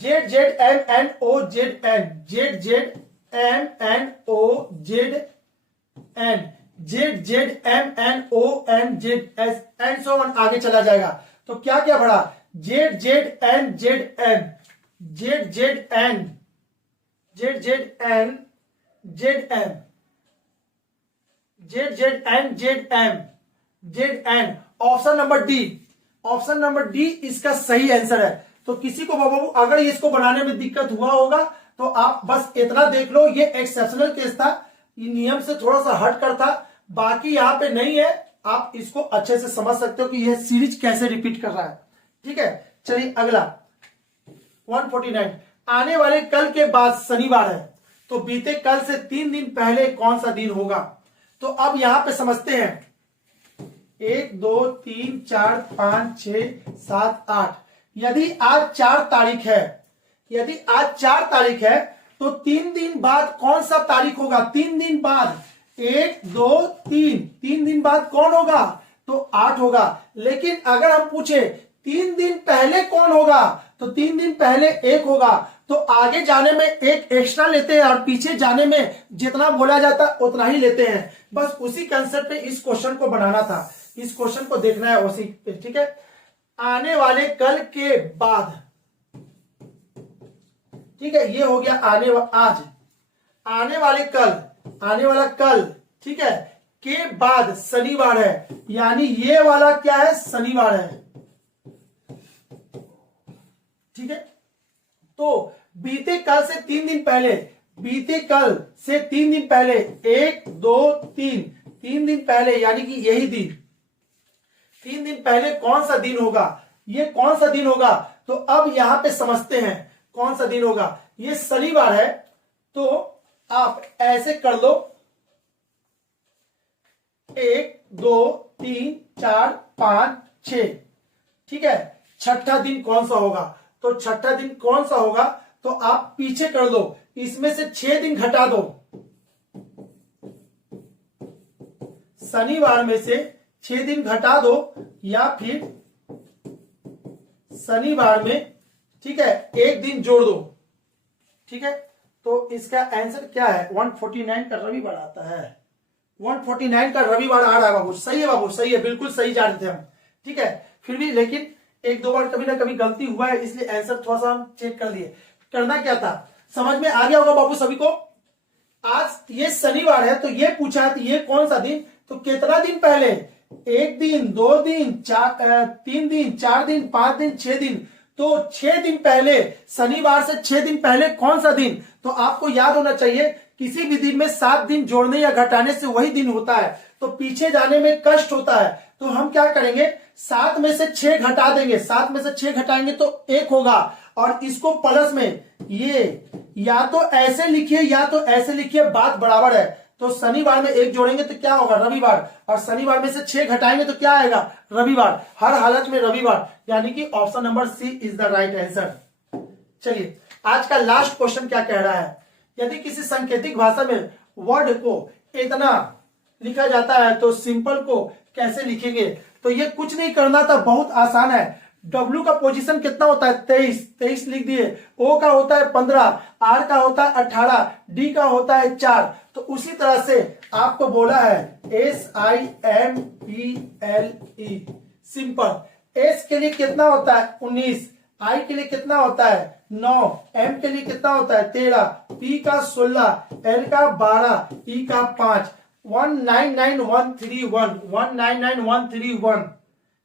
Z Z M N O Z N, Z Z M N O Z N, Z Z M N O N Z S N, so one आगे चला जाएगा। तो क्या क्या भरा? Z Z N Z N, Z Z N, Z Z N Z M, Z Z N Z M, Z N. Option number D, option number D इसका सही answer है। तो किसी को बाबू अगर इसको बनाने में दिक्कत हुआ होगा तो आप बस इतना देख लो, ये एक्सेप्शनल केस था, ये नियम से थोड़ा सा हट कर था, बाकी यहां पे नहीं है। आप इसको अच्छे से समझ सकते हो कि यह सीरीज कैसे रिपीट कर रहा है, ठीक है। चलिए अगला 149, आने वाले कल के बाद शनिवार है, तो बीते कल से 3 दिन पहले कौन सा दिन होगा? तो अब यहां पे समझते हैं, 1 2 3 4 5 6 7 8। यदि आज 4 तारीख है, यदि आज 4 तारीख है तो 3 दिन बाद कौन सा तारीख होगा? 3 दिन बाद 1 2 3, 3 दिन बाद कौन होगा? तो 8 होगा। लेकिन अगर हम पूछे 3 दिन पहले कौन होगा, तो 3 दिन पहले 1 होगा। तो आगे जाने में 1 एक्स्ट्रा लेते हैं और पीछे जाने में जितना बोला जाता उतना ही लेते हैं। बस उसी कंसेप्ट पे इस क्वेश्चन को बनाना था, इस क्वेश्चन को देखना है उसी पे, ठीक है। आने वाले कल के बाद, ठीक है, ये हो गया आज, आने वाले कल, आने वाला कल, ठीक है, के बाद शनिवार है, यानी ये वाला क्या है? शनिवार है। ठीक है, तो बीते कल से 3 दिन पहले, बीते कल से 3 दिन पहले, 1 2 3, 3 दिन पहले यानी कि यही दिन, 3 दिन पहले कौन सा दिन होगा, ये कौन सा दिन होगा। तो अब यहां पे समझते हैं कौन सा दिन होगा। ये शनिवार है, तो आप ऐसे कर लो 1 2 3 4 5 6, ठीक है। छठा दिन कौन सा होगा, तो छठा दिन कौन सा होगा, तो आप पीछे कर दो, इसमें से 6 दिन घटा दो, शनिवार में से 6 दिन घटा दो, या फिर शनिवार में, ठीक है, 1 दिन जोड़ दो, ठीक है। तो इसका आंसर क्या है, 149 का रविवार आता है, 149 का रविवार आ रहा है बाबू। सही है बाबू, सही है, बिल्कुल सही जा रहे थे हम, ठीक है। फिर भी लेकिन 1-2 बार कभी ना कभी गलती हुआ है, इसलिए आंसर थोड़ा सा हम चेक कर लिए। करना क्या था, समझ में आ गया होगा बाबू सभी को। आज ये शनिवार है, तो ये पूछा है ये कौन सा दिन, तो कितना दिन पहले, 1 दिन 2 दिन 3 दिन 4 दिन 5 दिन 6 दिन, तो 6 दिन पहले, शनिवार से 6 दिन पहले कौन सा दिन। तो आपको याद होना चाहिए किसी भी दिन में 7 दिन जोड़ने या घटाने से वही दिन होता है, तो पीछे जाने में कष्ट होता है। तो हम क्या करेंगे, 7 में से 6 घटा देंगे, 7 में से 6 घटाएंगे तो 1 होगा, और इसको प्लस में ये या तो ऐसे लिखिए या तो ऐसे लिखिए, बात बराबर है। तो शनिवार में 1 जोड़ेंगे तो क्या होगा, रविवार, और शनिवार में से 6 घटाएंगे तो क्या आएगा, रविवार। हर हालत में रविवार, यानी कि option number C is the right answer. चलिए आज का लास्ट क्वेश्चन क्या कह रहा है, यदि किसी सांकेतिक भाषा में वर्ड को इतना लिखा जाता है तो सिंपल को कैसे लिखेंगे। तो ये कुछ नहीं करना था, बहुत आसान है। W का पोजीशन कितना होता है, 23 लिख दिए। O का होता है 15, R का होता है 18, D का होता है 4। तो उसी तरह से आपको बोला है SIMPLE, सिंपल। S के लिए कितना होता है 19, I के लिए कितना होता है 9, M के लिए कितना होता है 13, P का 16, L का 12, E का 5। 199131, 199131,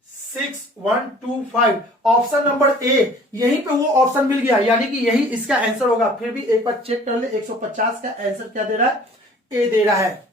6125, ऑप्शन नंबर ए। यहीं पे वो ऑप्शन मिल गया, यानी कि यही इसका आंसर होगा। फिर भी एक बार चेक कर ले, 150 का आंसर क्या दे रहा है, ए दे रहा है,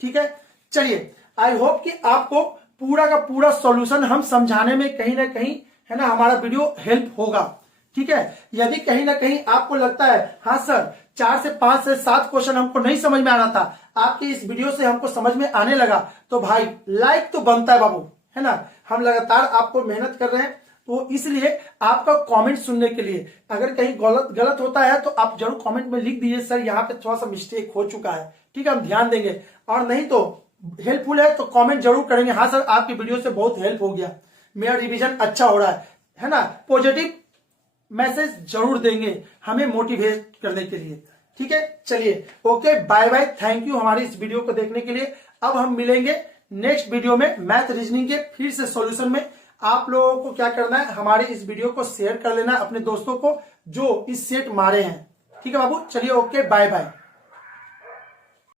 ठीक है। चलिए आई होप कि आपको पूरा का पूरा सॉल्यूशन हम समझाने में कहीं ना कहीं, है ना, हमारा वीडियो हेल्प होगा, ठीक है। यदि कहीं ना कहीं आपको लगता है हाँ सर 4 से 5 से 7 क्वेश्चन हमको नहीं समझ में आ रहा था, आपकी इस वीडियो से हमको समझ में आने लगा, तो भाई लाइक तो बनता है बाबू, है ना। हम लगातार आपको मेहनत कर रहे हैं, तो इसलिए आपका कमेंट सुनने के लिए, अगर कहीं गलत होता है तो आप जरूर कमेंट में लिख दीजिए सर यहाँ पे थोड़ा सा मिस्टेक हो चुका है, ठीक है, हम ध्यान देंगे। और नहीं तो हेल्पफुल है तो कमेंट जरूर करेंगे, हाँ सर आपकी वीडियो से बहुत हेल्प हो गया, मेरा रिवीजन अच्छा हो रहा है ना। पॉजिटिव मैसेज जरूर देंगे हमें मोटिवेट करने के लिए, ठीक है। चलिए okay, bye bye, thank you हमारी इस वीडियो को देखने के लिए। अब हम मिलेंगे नेक्स्ट वीडियो में मैथ रीजनिंग के फिर से सॉल्यूशन में। आप लोगों को क्या करना है, हमारे इस वीडियो को शेयर कर लेना अपने दोस्तों को जो इस सेट मारे हैं, ठीक है बाबू। चलिए ओके, बाय बाय।